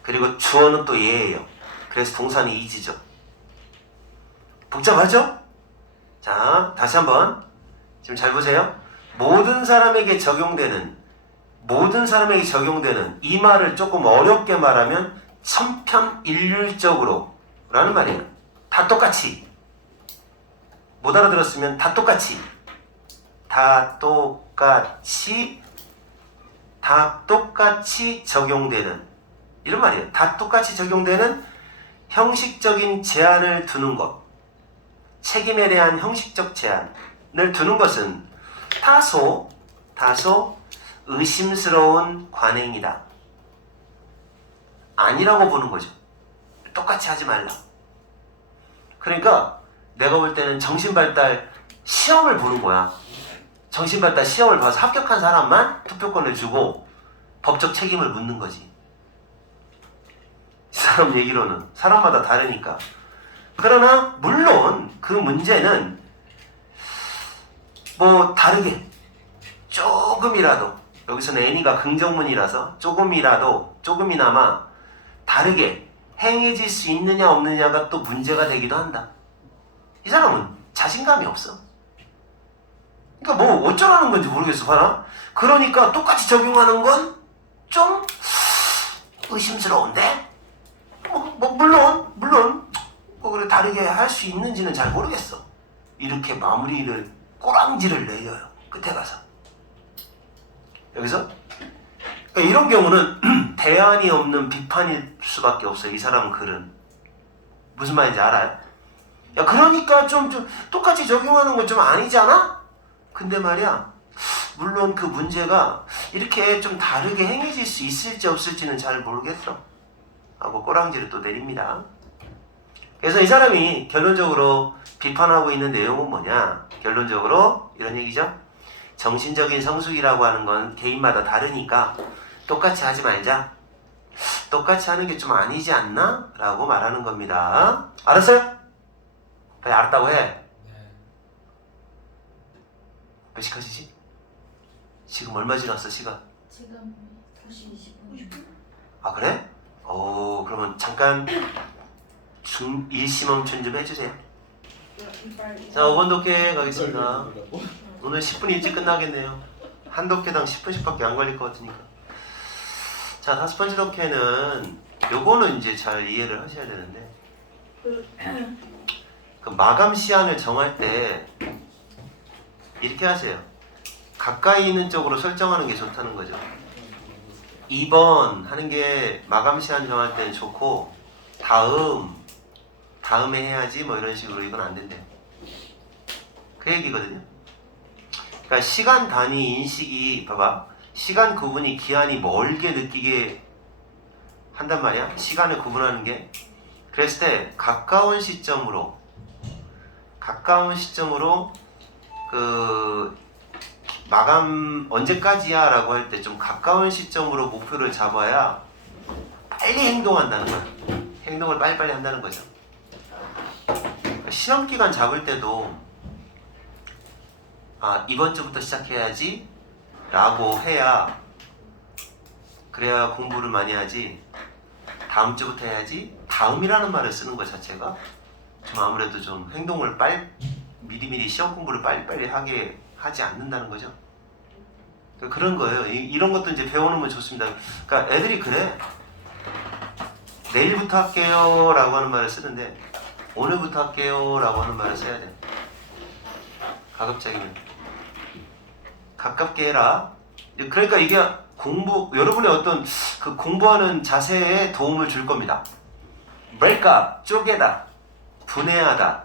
그리고 주어는 또 얘예요. 그래서 동사는 is죠. 복잡하죠? 자, 다시 한번 지금 잘 보세요. 모든 사람에게 적용되는 이 말을 조금 어렵게 말하면 천편일률적으로 라는 말이에요. 다 똑같이. 못 알아들었으면 다 똑같이 적용되는 이런 말이에요. 다 똑같이 적용되는 형식적인 제한을 두는 것, 책임에 대한 형식적 제한을 두는 것은 다소 의심스러운 관행이다. 아니라고 보는 거죠. 똑같이 하지 말라. 그러니까 내가 볼 때는 정신발달 시험을 보는 거야. 정신발달 시험을 봐서 합격한 사람만 투표권을 주고 법적 책임을 묻는 거지. 이 사람 얘기로는 사람마다 다르니까. 그러나 물론 그 문제는 뭐 다르게 조금이라도, 여기서는 any가 긍정문이라서 조금이나마 다르게 행해질 수 있느냐 없느냐가 또 문제가 되기도 한다. 이 사람은 자신감이 없어. 그러니까 뭐 어쩌라는 건지 모르겠어. 봐라. 그러니까 똑같이 적용하는 건 좀 의심스러운데? 물론 뭐 그래 다르게 할 수 있는지는 잘 모르겠어. 이렇게 꼬랑지를 내려요. 끝에 가서. 여기서 그러니까 이런 경우는 대안이 없는 비판일 수밖에 없어요. 이 사람 글은. 무슨 말인지 알아요? 야, 그러니까 좀 똑같이 적용하는 건 좀 아니잖아? 근데 말이야, 물론 그 문제가 이렇게 좀 다르게 행해질 수 있을지 없을지는 잘 모르겠어. 하고 꼬랑지를 또 내립니다. 그래서 이 사람이 결론적으로 비판하고 있는 내용은 뭐냐? 결론적으로 이런 얘기죠. 정신적인 성숙이라고 하는 건 개인마다 다르니까 똑같이 하지 말자. 똑같이 하는 게 좀 아니지 않나? 라고 말하는 겁니다. 알았어요? 빨리 알았다고 해. 몇 시까지지? 지금 얼마 지났어 시간? 지금 2시 20분. 아 그래? 그러면 잠깐 일시 멈춤 좀 해주세요. 이빨. 자 5번 독해 가겠습니다. 오늘 10분 일찍 끝나겠네요. 한 독해당 10분씩밖에 안 걸릴 것 같으니까. 자 5번째 독해는 요거는 이제 잘 이해를 하셔야 되는데 그 마감 시한을 정할 때 이렇게 하세요. 가까이 있는 쪽으로 설정하는 게 좋다는 거죠. 2번 하는 게 마감 시한 정할 때는 좋고 다음에 해야지 뭐 이런 식으로 이건 안 된대. 그 얘기거든요. 그러니까 시간 단위 인식이 봐봐. 시간 구분이 기한이 멀게 느끼게 한단 말이야. 시간을 구분하는 게. 그랬을 때 가까운 시점으로 그 마감 언제까지야 라고 할 때 좀 가까운 시점으로 목표를 잡아야 빨리 행동한다는 거야. 행동을 빨리빨리 한다는 거죠. 시험 기간 잡을 때도 이번 주부터 시작해야지 라고 해야 그래야 공부를 많이 하지. 다음 주부터 해야지. 다음이라는 말을 쓰는 것 자체가 좀 아무래도 좀 행동을 미리미리 시험 공부를 빨리빨리 하게 하지 않는다는 거죠. 그런 거예요. 이런 것도 이제 배워놓으면 좋습니다. 그러니까 애들이 그래. 내일부터 할게요 라고 하는 말을 쓰는데 오늘부터 할게요 라고 하는 말을 써야 돼. 가급적이면 가깝게 해라. 그러니까 이게 여러분의 어떤 그 공부하는 자세에 도움을 줄 겁니다. break up, 쪼개다, 분해하다.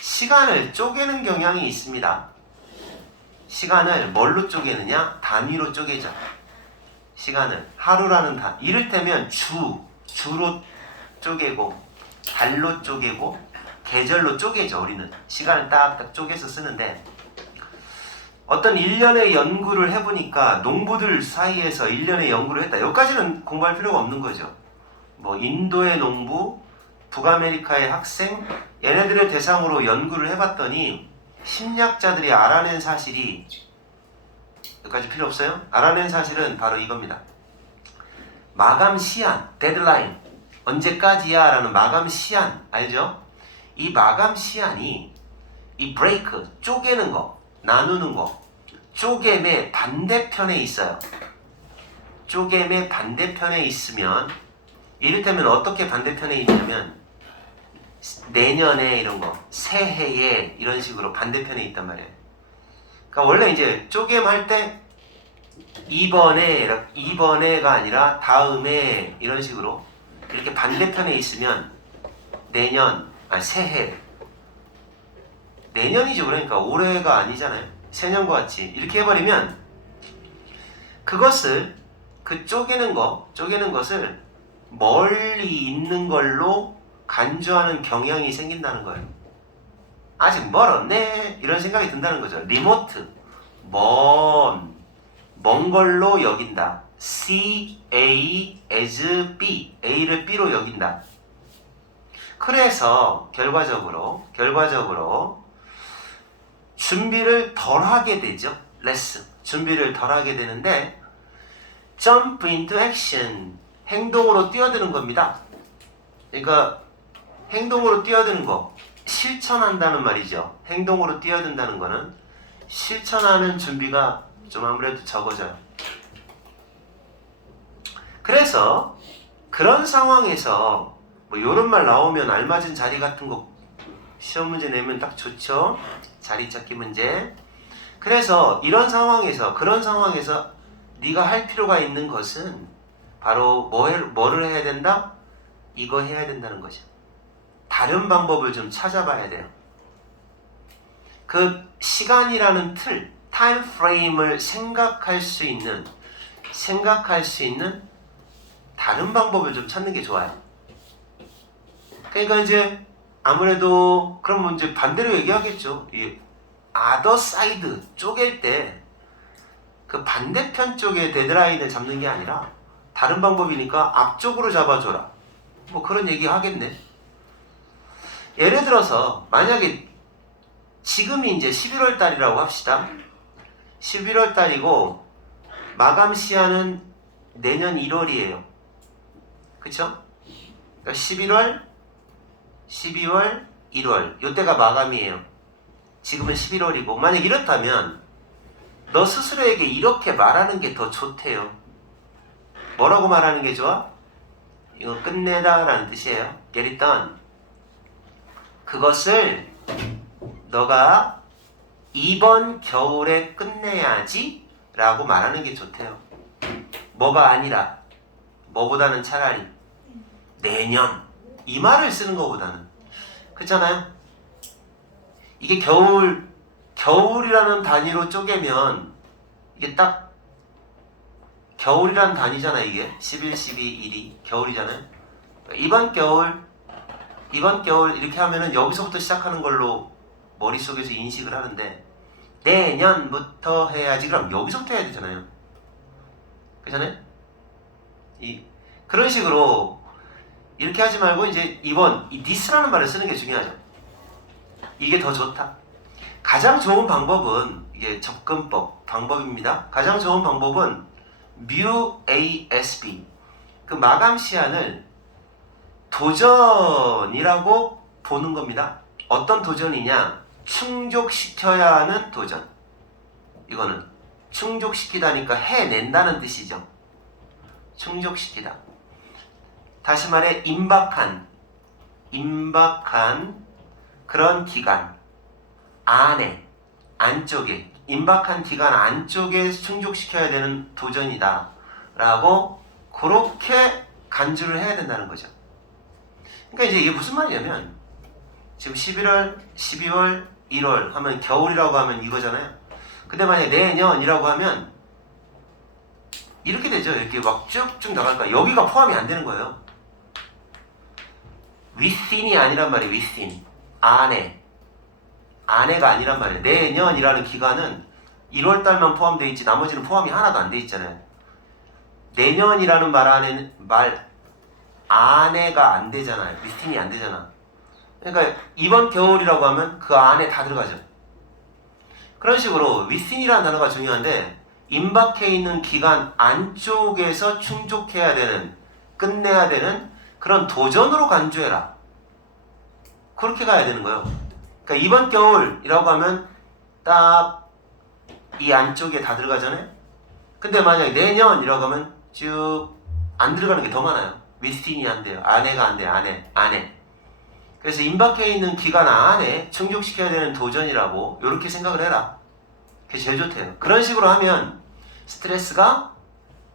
시간을 쪼개는 경향이 있습니다. 시간을 뭘로 쪼개느냐? 단위로 쪼개죠. 시간을 하루라는 이를테면 주로 쪼개고 달로 쪼개고 계절로 쪼개죠. 우리는 시간을 딱딱 쪼개서 쓰는데 어떤 1년의 연구를 해보니까 농부들 사이에서 1년의 연구를 했다. 여기까지는 공부할 필요가 없는 거죠. 뭐 인도의 농부, 북아메리카의 학생, 얘네들을 대상으로 연구를 해봤더니 심리학자들이 알아낸 사실이 여기까지 필요 없어요? 알아낸 사실은 바로 이겁니다. 마감 시한, 데드라인, 언제까지야 라는 마감 시한 알죠? 이 마감 시한이 이 브레이크, 쪼개는 거, 나누는 거, 쪼개의 반대편에 있어요. 쪼개의 반대편에 있으면 이를테면 어떻게 반대편에 있냐면 내년에 이런 거, 새해에 이런 식으로 반대편에 있단 말이에요. 그러니까 원래 이제 쪼개임 할 때 이번에가 아니라 다음에 이런 식으로 이렇게 반대편에 있으면 새해. 내년이죠. 그러니까 올해가 아니잖아요. 새년과 같이 이렇게 해버리면 그것을 그 쪼개는 것을 멀리 있는 걸로 간주하는 경향이 생긴다는 거예요. 아직 멀었네 이런 생각이 든다는 거죠. 리모트, 먼 걸로 여긴다. C, A, as B, A를 B로 여긴다. 그래서 결과적으로 준비를 덜 하게 되죠. 레슨 준비를 덜 하게 되는데 jump into action 행동으로 뛰어드는 겁니다. 그러니까 행동으로 뛰어드는 거 실천한다는 말이죠. 행동으로 뛰어든다는 거는 실천하는 준비가 좀 아무래도 적어져요. 그래서 그런 상황에서 뭐 이런 말 나오면 알맞은 자리 같은 거 시험 문제 내면 딱 좋죠. 자리 찾기 문제. 그래서 그런 상황에서 네가 할 필요가 있는 것은 바로 뭐를 해야 된다? 이거 해야 된다는 거죠. 다른 방법을 좀 찾아봐야 돼요. 그 시간이라는 틀, 타임 프레임을 생각할 수 있는 다른 방법을 좀 찾는 게 좋아요. 그러니까 이제 아무래도 그럼 이제 반대로 얘기하겠죠. 이 other side 쪼갤 때 그 반대편 쪽에 데드라인을 잡는 게 아니라 다른 방법이니까 앞쪽으로 잡아줘라. 뭐 그런 얘기 하겠네. 예를 들어서 만약에 지금이 이제 11월 달이라고 합시다. 11월 달이고 마감 시한은 내년 1월이에요. 그쵸? 그러니까 11월, 12월, 1월 요때가 마감이에요. 지금은 11월이고 만약 이렇다면 너 스스로에게 이렇게 말하는 게 더 좋대요. 뭐라고 말하는 게 좋아? 이거 끝내다 라는 뜻이에요. Get it done. 그것을 너가 이번 겨울에 끝내야지 라고 말하는 게 좋대요. 뭐가 아니라 뭐보다는 차라리 내년 이 말을 쓰는 것보다는 그렇잖아요. 이게 겨울이라는 단위로 쪼개면 이게 딱 겨울이라는 단위잖아. 이게 11, 12, 1이 겨울이잖아요. 이번 겨울 이렇게 하면은 여기서부터 시작하는 걸로 머릿속에서 인식을 하는데 내년부터 해야지. 그럼 여기서부터 해야 되잖아요. 그렇잖아요. 그런 식으로 이렇게 하지 말고 이제 이번 이 this라는 말을 쓰는 게 중요하죠. 이게 더 좋다. 가장 좋은 방법은 이게 접근법 방법입니다. 가장 좋은 방법은 MUASB 그 마감 시한을 도전이라고 보는 겁니다. 어떤 도전이냐? 충족시켜야 하는 도전. 이거는 충족시키다니까 해낸다는 뜻이죠. 충족시키다. 다시 말해 임박한 그런 기간 안에 안쪽에 임박한 기간 안쪽에 충족시켜야 되는 도전이다 라고 그렇게 간주를 해야 된다는 거죠. 그러니까 이제 이게 무슨 말이냐면 지금 11월, 12월, 1월 하면 겨울이라고 하면 이거잖아요. 근데 만약에 내년이라고 하면 이렇게 되죠. 이렇게 막 쭉쭉 나갈까. 여기가 포함이 안 되는 거예요. within이 아니란 말이에요. within. 안에가 아니란 말이에요. 내년이라는 기간은 1월달만 포함되어 있지 나머지는 포함이 하나도 안 돼 있잖아요. 내년이라는 말 안에가 안 되잖아요. within이 안 되잖아. 그러니까 이번 겨울이라고 하면 그 안에 다 들어가죠. 그런 식으로 within이라는 단어가 중요한데 임박해 있는 기간 안쪽에서 충족해야 되는 끝내야 되는 그런 도전으로 간주해라. 그렇게 가야 되는 거예요. 그러니까 이번 겨울이라고 하면 딱 이 안쪽에 다 들어가잖아요. 근데 만약에 내년이라고 하면 쭉 안 들어가는 게 더 많아요. within이 안 돼요. 안에가 안 돼요. 안에. 그래서 임박해 있는 기간 안에 충족시켜야 되는 도전이라고 이렇게 생각을 해라. 그게 제일 좋대요. 그런 식으로 하면 스트레스가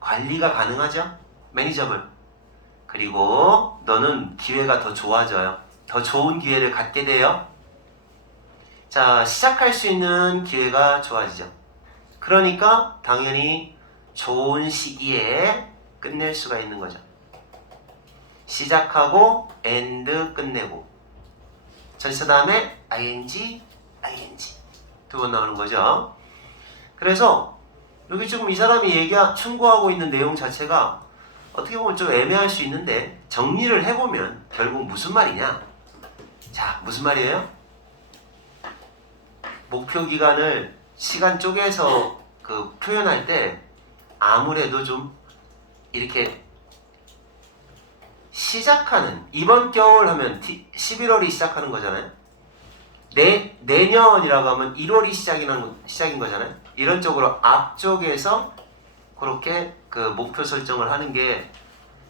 관리가 가능하죠. 매니저블. 그리고 너는 기회가 더 좋아져요. 더 좋은 기회를 갖게 돼요. 자, 시작할 수 있는 기회가 좋아지죠. 그러니까 당연히 좋은 시기에 끝낼 수가 있는 거죠. 시작하고 and 끝내고 전치사 다음에 ing 두 번 나오는 거죠. 그래서 여기 지금 이 사람이 충고하고 있는 내용 자체가 어떻게 보면 좀 애매할 수 있는데 정리를 해보면 결국 무슨 말이냐? 자, 무슨 말이에요? 목표 기간을 시간 쪼개서 그 표현할 때 아무래도 좀 이렇게 시작하는 이번 겨울 하면 11월이 시작하는 거잖아요. 내년이라고 하면 1월이 시작인 거잖아요. 이런 쪽으로 앞쪽에서 그렇게 그 목표 설정을 하는 게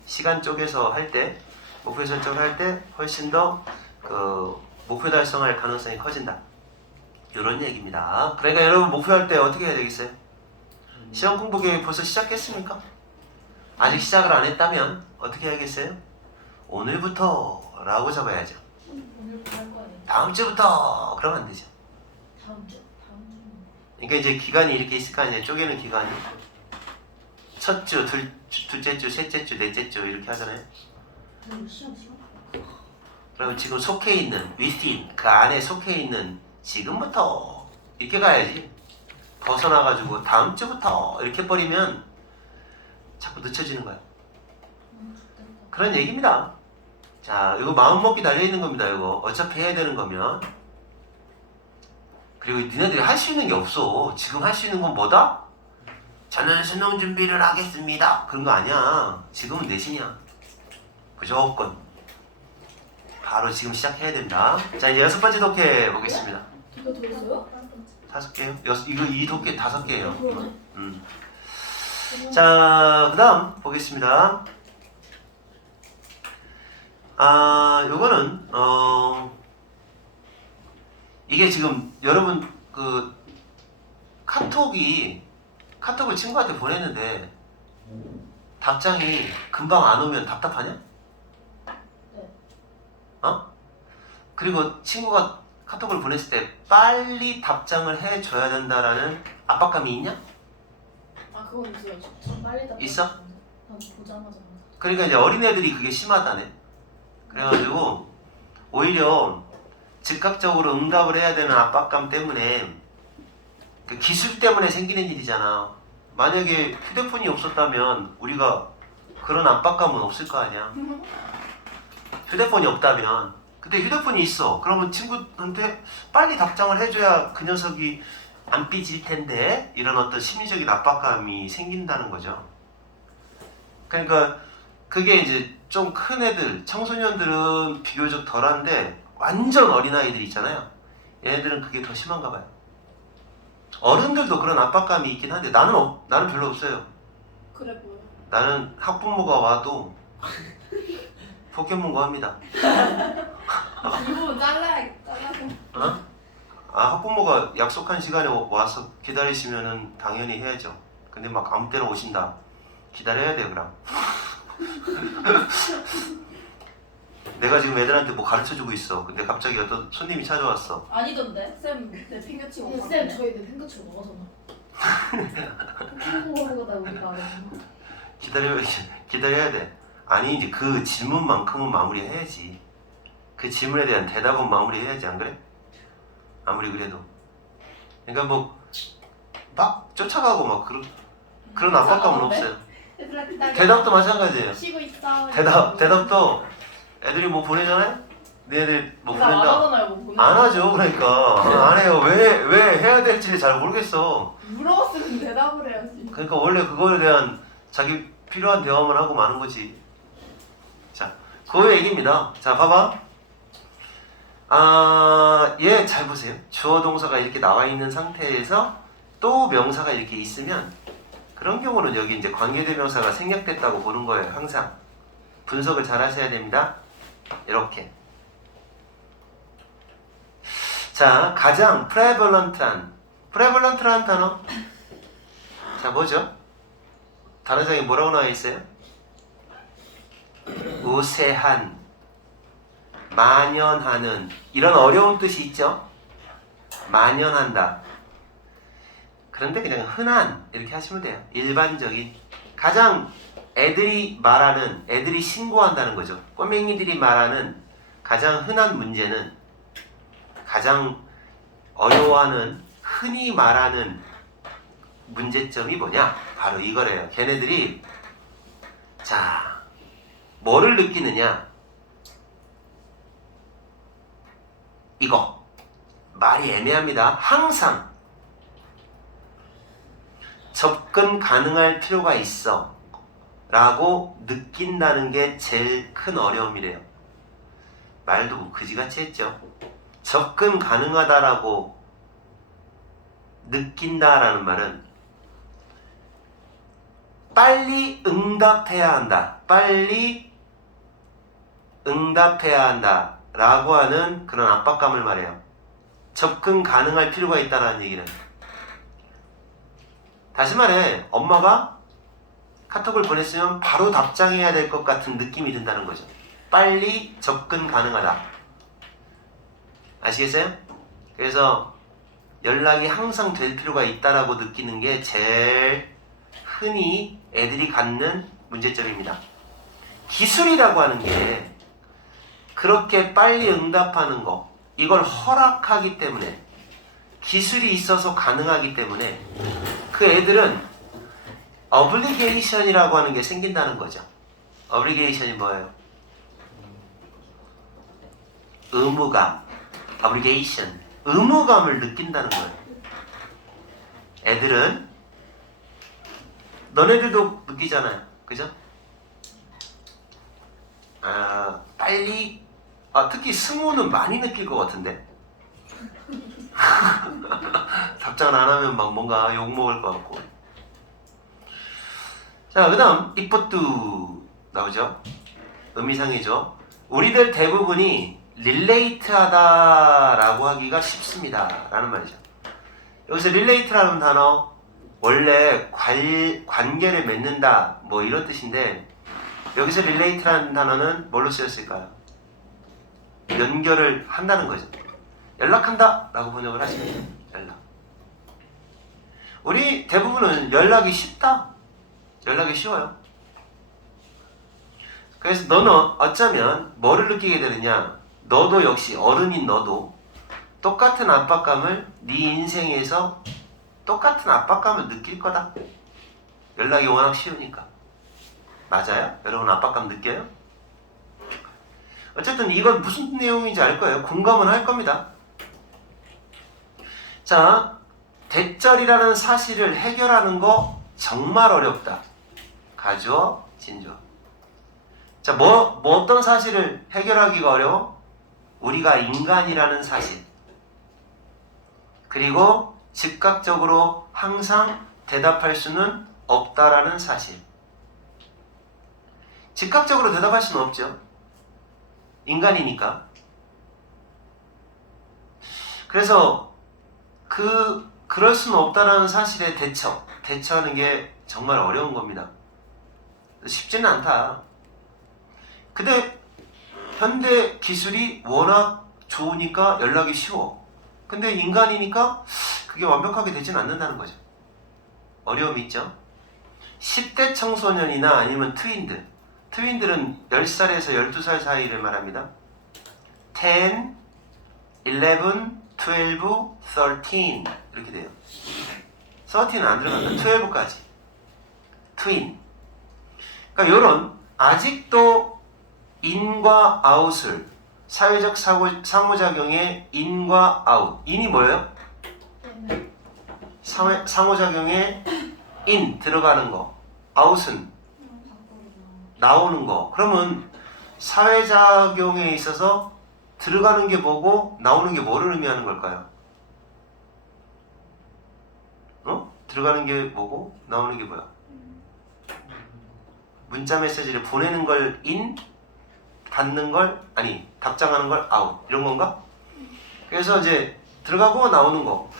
시간 쪽에서 할 때 목표 설정을 할 때 훨씬 더 그 목표 달성할 가능성이 커진다. 이런 얘기입니다. 그러니까 여러분 목표할 때 어떻게 해야 되겠어요? 시험 공부 계획 벌써 시작했습니까? 아직 시작을 안 했다면 어떻게 해야겠어요? 오늘부터 라고 잡아야죠. 오늘부터 할 거 아니에요? 다음 주부터 그러면 안 되죠. 다음 주. 그러니까 이제 기간이 이렇게 있을 거 아니에요. 쪼개는 기간이 첫 주, 둘째 주, 셋째 주, 넷째 주 이렇게 하잖아요. 시험. 그러면 지금 속해 있는 within 그 안에 속해 있는 지금부터 이렇게 가야지. 벗어나가지고 다음 주부터 이렇게 버리면 자꾸 늦춰지는 거야. 그런 얘기입니다. 자, 이거 마음먹기 달려있는 겁니다. 이거 어차피 해야 되는 거면. 그리고 니네들이 할 수 있는 게 없어. 지금 할 수 있는 건 뭐다? 저는 수능 준비를 하겠습니다. 그런 거 아니야. 지금은 내신이야. 무조건. 바로 지금 시작해야 된다. 자, 이제 6번째 독해 보겠습니다. 이거 더 있어요? 5개요? 이거 이 독해 5개예요. 그러네. 자, 그 다음 보겠습니다. 요거는, 이게 지금 여러분, 카톡을 친구한테 보냈는데, 답장이 금방 안 오면 답답하냐? 네. 그리고 친구가 카톡을 보냈을 때 빨리 답장을 해줘야 된다라는 압박감이 있냐? 아 그건 있어요. 저 빨리 답. 있어? 난 보자마자. 그러니까 이제 어린애들이 그게 심하다네. 그래가지고 오히려 즉각적으로 응답을 해야 되는 압박감 때문에 그 기술 때문에 생기는 일이잖아. 만약에 휴대폰이 없었다면 우리가 그런 압박감은 없을 거 아니야. 휴대폰이 없다면. 근데 휴대폰이 있어. 그러면 친구한테 빨리 답장을 해줘야 그 녀석이 안 삐질 텐데 이런 어떤 심리적인 압박감이 생긴다는 거죠. 그러니까 그게 이제 좀 큰 애들, 청소년들은 비교적 덜한데 완전 어린아이들 있잖아요. 얘네들은 그게 더 심한가 봐요. 어른들도 그런 압박감이 있긴 한데 나는 별로 없어요. 그래 보여. 나는 학부모가 와도 포켓몬고 합니다. 이 부분 잘라서. 어? 학부모가 약속한 시간에 와서 기다리시면은 당연히 해야죠. 근데 막 아무 때나 오신다. 기다려야 돼요, 그럼. 내가 지금 애들한테 뭐 가르쳐주고 있어. 근데 갑자기 어떤 손님이 찾아왔어. 아니던데? 쌤내 핑계치고. 네, 쌤 저희 내 핑크치 먹어서나. 핑크보다 우리가 기다려야 돼. 아니 이제 그 질문만큼은 마무리해야지. 그 질문에 대한 대답은 마무리해야지, 안 그래? 아무리 그래도. 그러니까 뭐 막 쫓아가고 막 그런 압박감은 없어요. 얘들아 기다려. 대답도 마찬가지예요. 쉬고 있어. 대답도 애들이 뭐 보내잖아요? 얘네들 뭐 안 보낸다. 하잖아요, 뭐 보내. 안 하죠. 그러니까 안 해요. 왜 해야 될지 잘 모르겠어. 물어봤으면 대답을 해야지. 그러니까 원래 그거에 대한 자기 필요한 대화만 하고 마는 거지. 자, 그 얘기입니다. 자, 봐봐. 얘 잘 보세요. 주어 동사가 이렇게 나와 있는 상태에서 또 명사가 이렇게 있으면 그런 경우는 여기 이제 관계대명사가 생략됐다고 보는 거예요. 항상 분석을 잘 하셔야 됩니다. 이렇게. 자, 가장 프레벌런트한 단어. 자, 뭐죠? 단어장에 뭐라고 나와 있어요? 우세한, 만연하는 이런 어려운 뜻이 있죠? 만연한다. 그런데 그냥 흔한 이렇게 하시면 돼요. 일반적인. 가장 애들이 신고한다는 거죠. 꼬맹이들이 말하는 가장 흔한 문제는 가장 어려워하는 흔히 말하는 문제점이 뭐냐? 바로 이거래요. 걔네들이 자, 뭐를 느끼느냐? 이거 말이 애매합니다. 항상 접근 가능할 필요가 있어 라고 느낀다는 게 제일 큰 어려움이래요. 말도 그지같이 했죠. 접근 가능하다라고 느낀다라는 말은 빨리 응답해야 한다. 빨리 응답해야 한다 라고 하는 그런 압박감을 말해요. 접근 가능할 필요가 있다는 얘기는. 다시 말해, 엄마가 카톡을 보냈으면 바로 답장해야 될 것 같은 느낌이 든다는 거죠. 빨리 접근 가능하다. 아시겠어요? 그래서 연락이 항상 될 필요가 있다라고 느끼는 게 제일 흔히 애들이 갖는 문제점입니다. 기술이라고 하는 게 그렇게 빨리 응답하는 거, 이걸 허락하기 때문에, 기술이 있어서 가능하기 때문에 그 애들은 obligation이라고 하는 게 생긴다는 거죠. obligation이 뭐예요? 의무감, obligation, 의무감을 느낀다는 거예요. 애들은 너네들도 느끼잖아요. 그죠? 빨리 특히 승우는 많이 느낄 것 같은데 답장 안 하면 막 뭔가 욕먹을 것 같고. 자, 그 다음 이것도 나오죠. 의미상이죠. 우리들 대부분이 릴레이트하다라고 하기가 쉽습니다 라는 말이죠. 여기서 릴레이트라는 단어 원래 관계를 맺는다 뭐 이런 뜻인데, 여기서 릴레이트라는 단어는 뭘로 쓰였을까요? 연결을 한다는 거죠. 연락한다 라고 번역을 하시면 돼요. 연락. 우리 대부분은 연락이 쉽다. 연락이 쉬워요. 그래서 너는 어쩌면 뭐를 느끼게 되느냐, 너도 역시 어른인 너도 똑같은 압박감을 네 인생에서 똑같은 압박감을 느낄 거다. 연락이 워낙 쉬우니까. 맞아요? 여러분 압박감 느껴요? 어쨌든 이건 무슨 내용인지 알 거예요. 공감은 할 겁니다. 자, 대절이라는 사실을 해결하는 거 정말 어렵다. 가주어, 진주어. 자, 뭐 어떤 사실을 해결하기가 어려워? 우리가 인간이라는 사실. 그리고 즉각적으로 항상 대답할 수는 없다라는 사실. 즉각적으로 대답할 수는 없죠. 인간이니까. 그래서 그럴 수는 없다라는 사실에 대처하는 게 정말 어려운 겁니다. 쉽지는 않다. 근데 현대 기술이 워낙 좋으니까 연락이 쉬워. 근데 인간이니까 그게 완벽하게 되지는 않는다는 거죠. 어려움이 있죠. 10대 청소년이나 아니면 트윈들은 10살에서 12살 사이를 말합니다. 10, 11, 12, 13 이렇게 돼요. 13은 안 들어간다. 12까지. 트윈. 그러니까 이런 아직도 인과 아웃을, 사회적 상호작용의 인과 아웃. 인이 뭐예요? 상호작용의 인 들어가는 거, 아웃은 나오는 거. 그러면 사회작용에 있어서 들어가는 게 뭐고 나오는 게 뭐를 의미하는 걸까요? 들어가는 게 뭐고 나오는 게 뭐야? 문자 메시지를 보내는 걸 인, 받는 걸 답장하는 걸 아웃, 이런 건가? 그래서 이제 들어가고 나오는 거,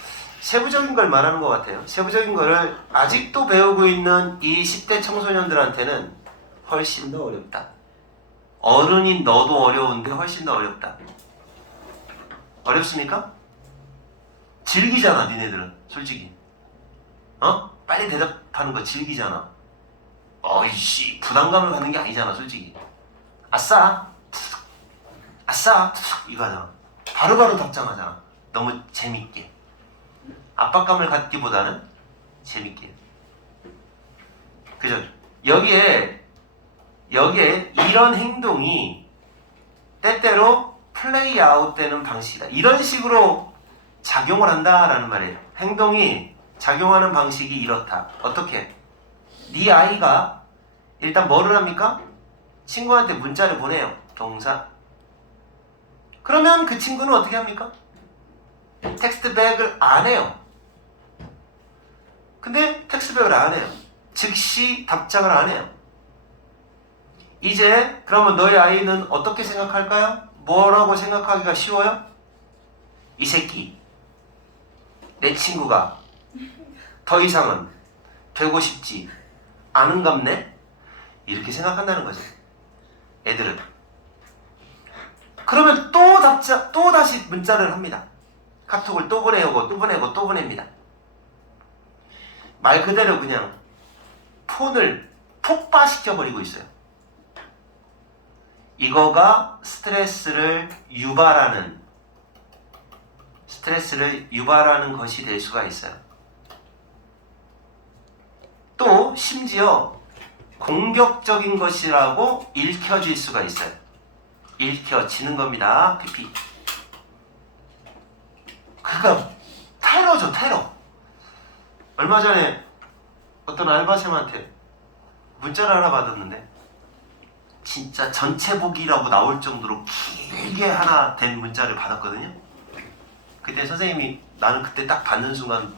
세부적인 걸 말하는 것 같아요. 세부적인 거를 아직도 배우고 있는 이 10대 청소년들한테는 훨씬 더 어렵다. 어른인 너도 어려운데 훨씬 더 어렵다. 어렵습니까? 즐기잖아, 니네들은. 솔직히 빨리 대답하는 거 즐기잖아. 어이씨, 부담감을 갖는 게 아니잖아, 솔직히. 아싸 이거 하잖아. 바로바로 답장하잖아. 너무 재밌게. 압박감을 갖기보다는 재밌게. 그죠? 여기에 이런 행동이 때때로 플레이 아웃 되는 방식이다. 이런 식으로 작용을 한다라는 말이에요. 행동이 작용하는 방식이 이렇다. 어떻게? 네 아이가 일단 뭐를 합니까? 친구한테 문자를 보내요. 동사. 그러면 그 친구는 어떻게 합니까? 텍스트백을 안 해요. 근데 텍스트백을 안 해요. 즉시 답장을 안 해요. 이제 그러면 너희 아이는 어떻게 생각할까요? 뭐라고 생각하기가 쉬워요? 이 새끼, 내 친구가 더 이상은 되고 싶지 않은갑네? 이렇게 생각한다는 거죠. 애들은. 그러면 또 다시 문자를 합니다. 카톡을 또 보냅니다. 말 그대로 그냥 폰을 폭파시켜버리고 있어요. 이거가 스트레스를 유발하는 것이 될 수가 있어요. 또 심지어 공격적인 것이라고 읽혀질 수가 있어요. 읽혀지는 겁니다. PP. 그러니까 테러죠, 테러. 얼마 전에 어떤 알바생한테 문자를 하나 받았는데 진짜 전체 보기라고 나올 정도로 길게 하나 된 문자를 받았거든요. 그때 선생님이 나는 그때 딱 받는 순간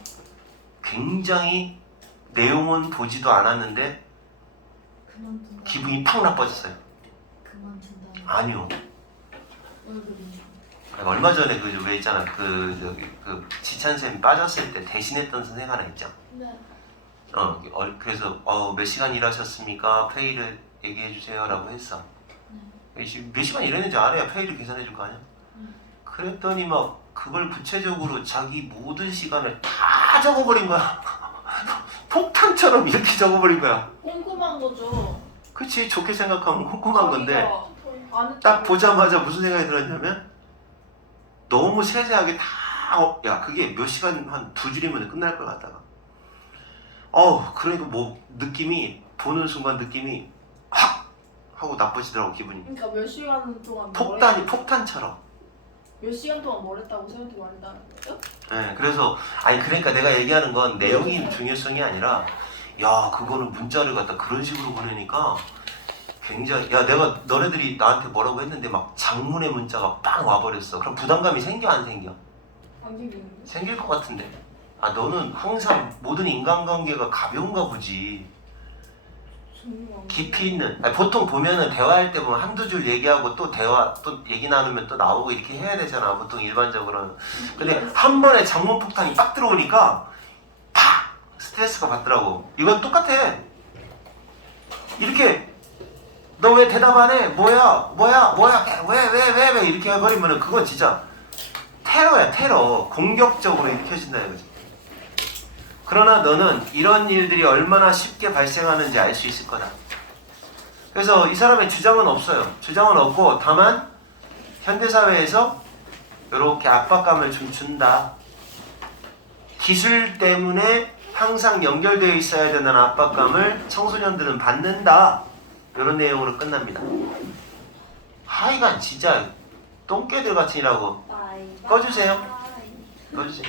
굉장히 내용은 보지도 않았는데 그만둔다. 기분이 팍 나빠졌어요. 그만둔다. 아니요. 월급이. 아니, 얼마 전에 그 왜 있잖아 그 지찬 쌤 빠졌을 때 대신했던 선생 하나 있죠. 네. 그래서 몇 시간 일하셨습니까? 페이를 얘기해 주세요라고 했어. 지금 몇 시간 일했는지 알아야 페이를 계산해 줄 거 아니야? 그랬더니 막 그걸 구체적으로 자기 모든 시간을 다 적어버린 거야. 폭탄처럼 이렇게 적어버린 거야. 꼼꼼한 거죠. 그치, 좋게 생각하면 꼼꼼한 건데 안 딱 보자마자 무슨 생각이 들었냐면 너무 세세하게 야 그게 몇 시간 한 두 줄이면 끝날 것 같다가 그러니까 뭐 느낌이 보는 순간 느낌이 확 하고 나빠지더라고 기분이. 그러니까 몇 시간 동안 폭탄처럼. 몇 시간 동안 뭘 했다고 생각이 많이 나는 거죠? 네, 그래서 그러니까 내가 얘기하는 건 내용이 중요성이 아니라 야 그거는 문자를 갖다 그런 식으로 보내니까 굉장히 야 내가 너네들이 나한테 뭐라고 했는데 막 장문의 문자가 빵 와버렸어. 그럼 부담감이 생겨 안 생겨? 안 생기는데? 생길 것 같은데. 너는 항상 모든 인간관계가 가벼운가 보지. 종류가 깊이 있는. 보통 보면은 대화할 때 보면 한두 줄 얘기하고 또 얘기 나누면 또 나오고 이렇게 해야 되잖아. 보통 일반적으로는. 근데 한 번에 장문 폭탄이 빡 들어오니까 팍 스트레스가 받더라고. 이건 똑같아. 이렇게 너 왜 대답 안 해? 뭐야? 왜 이렇게 해버리면은 그건 진짜 테러야, 테러. 공격적으로 일으켜진다 이거지. 그러나 너는 이런 일들이 얼마나 쉽게 발생하는지 알 수 있을 거다. 그래서 이 사람의 주장은 없어요. 주장은 없고 다만 현대사회에서 이렇게 압박감을 좀 준다. 기술 때문에 항상 연결되어 있어야 된다는 압박감을 청소년들은 받는다. 이런 내용으로 끝납니다. 하여간 진짜 똥개들 같으라고. 바이 꺼주세요. 꺼주세요.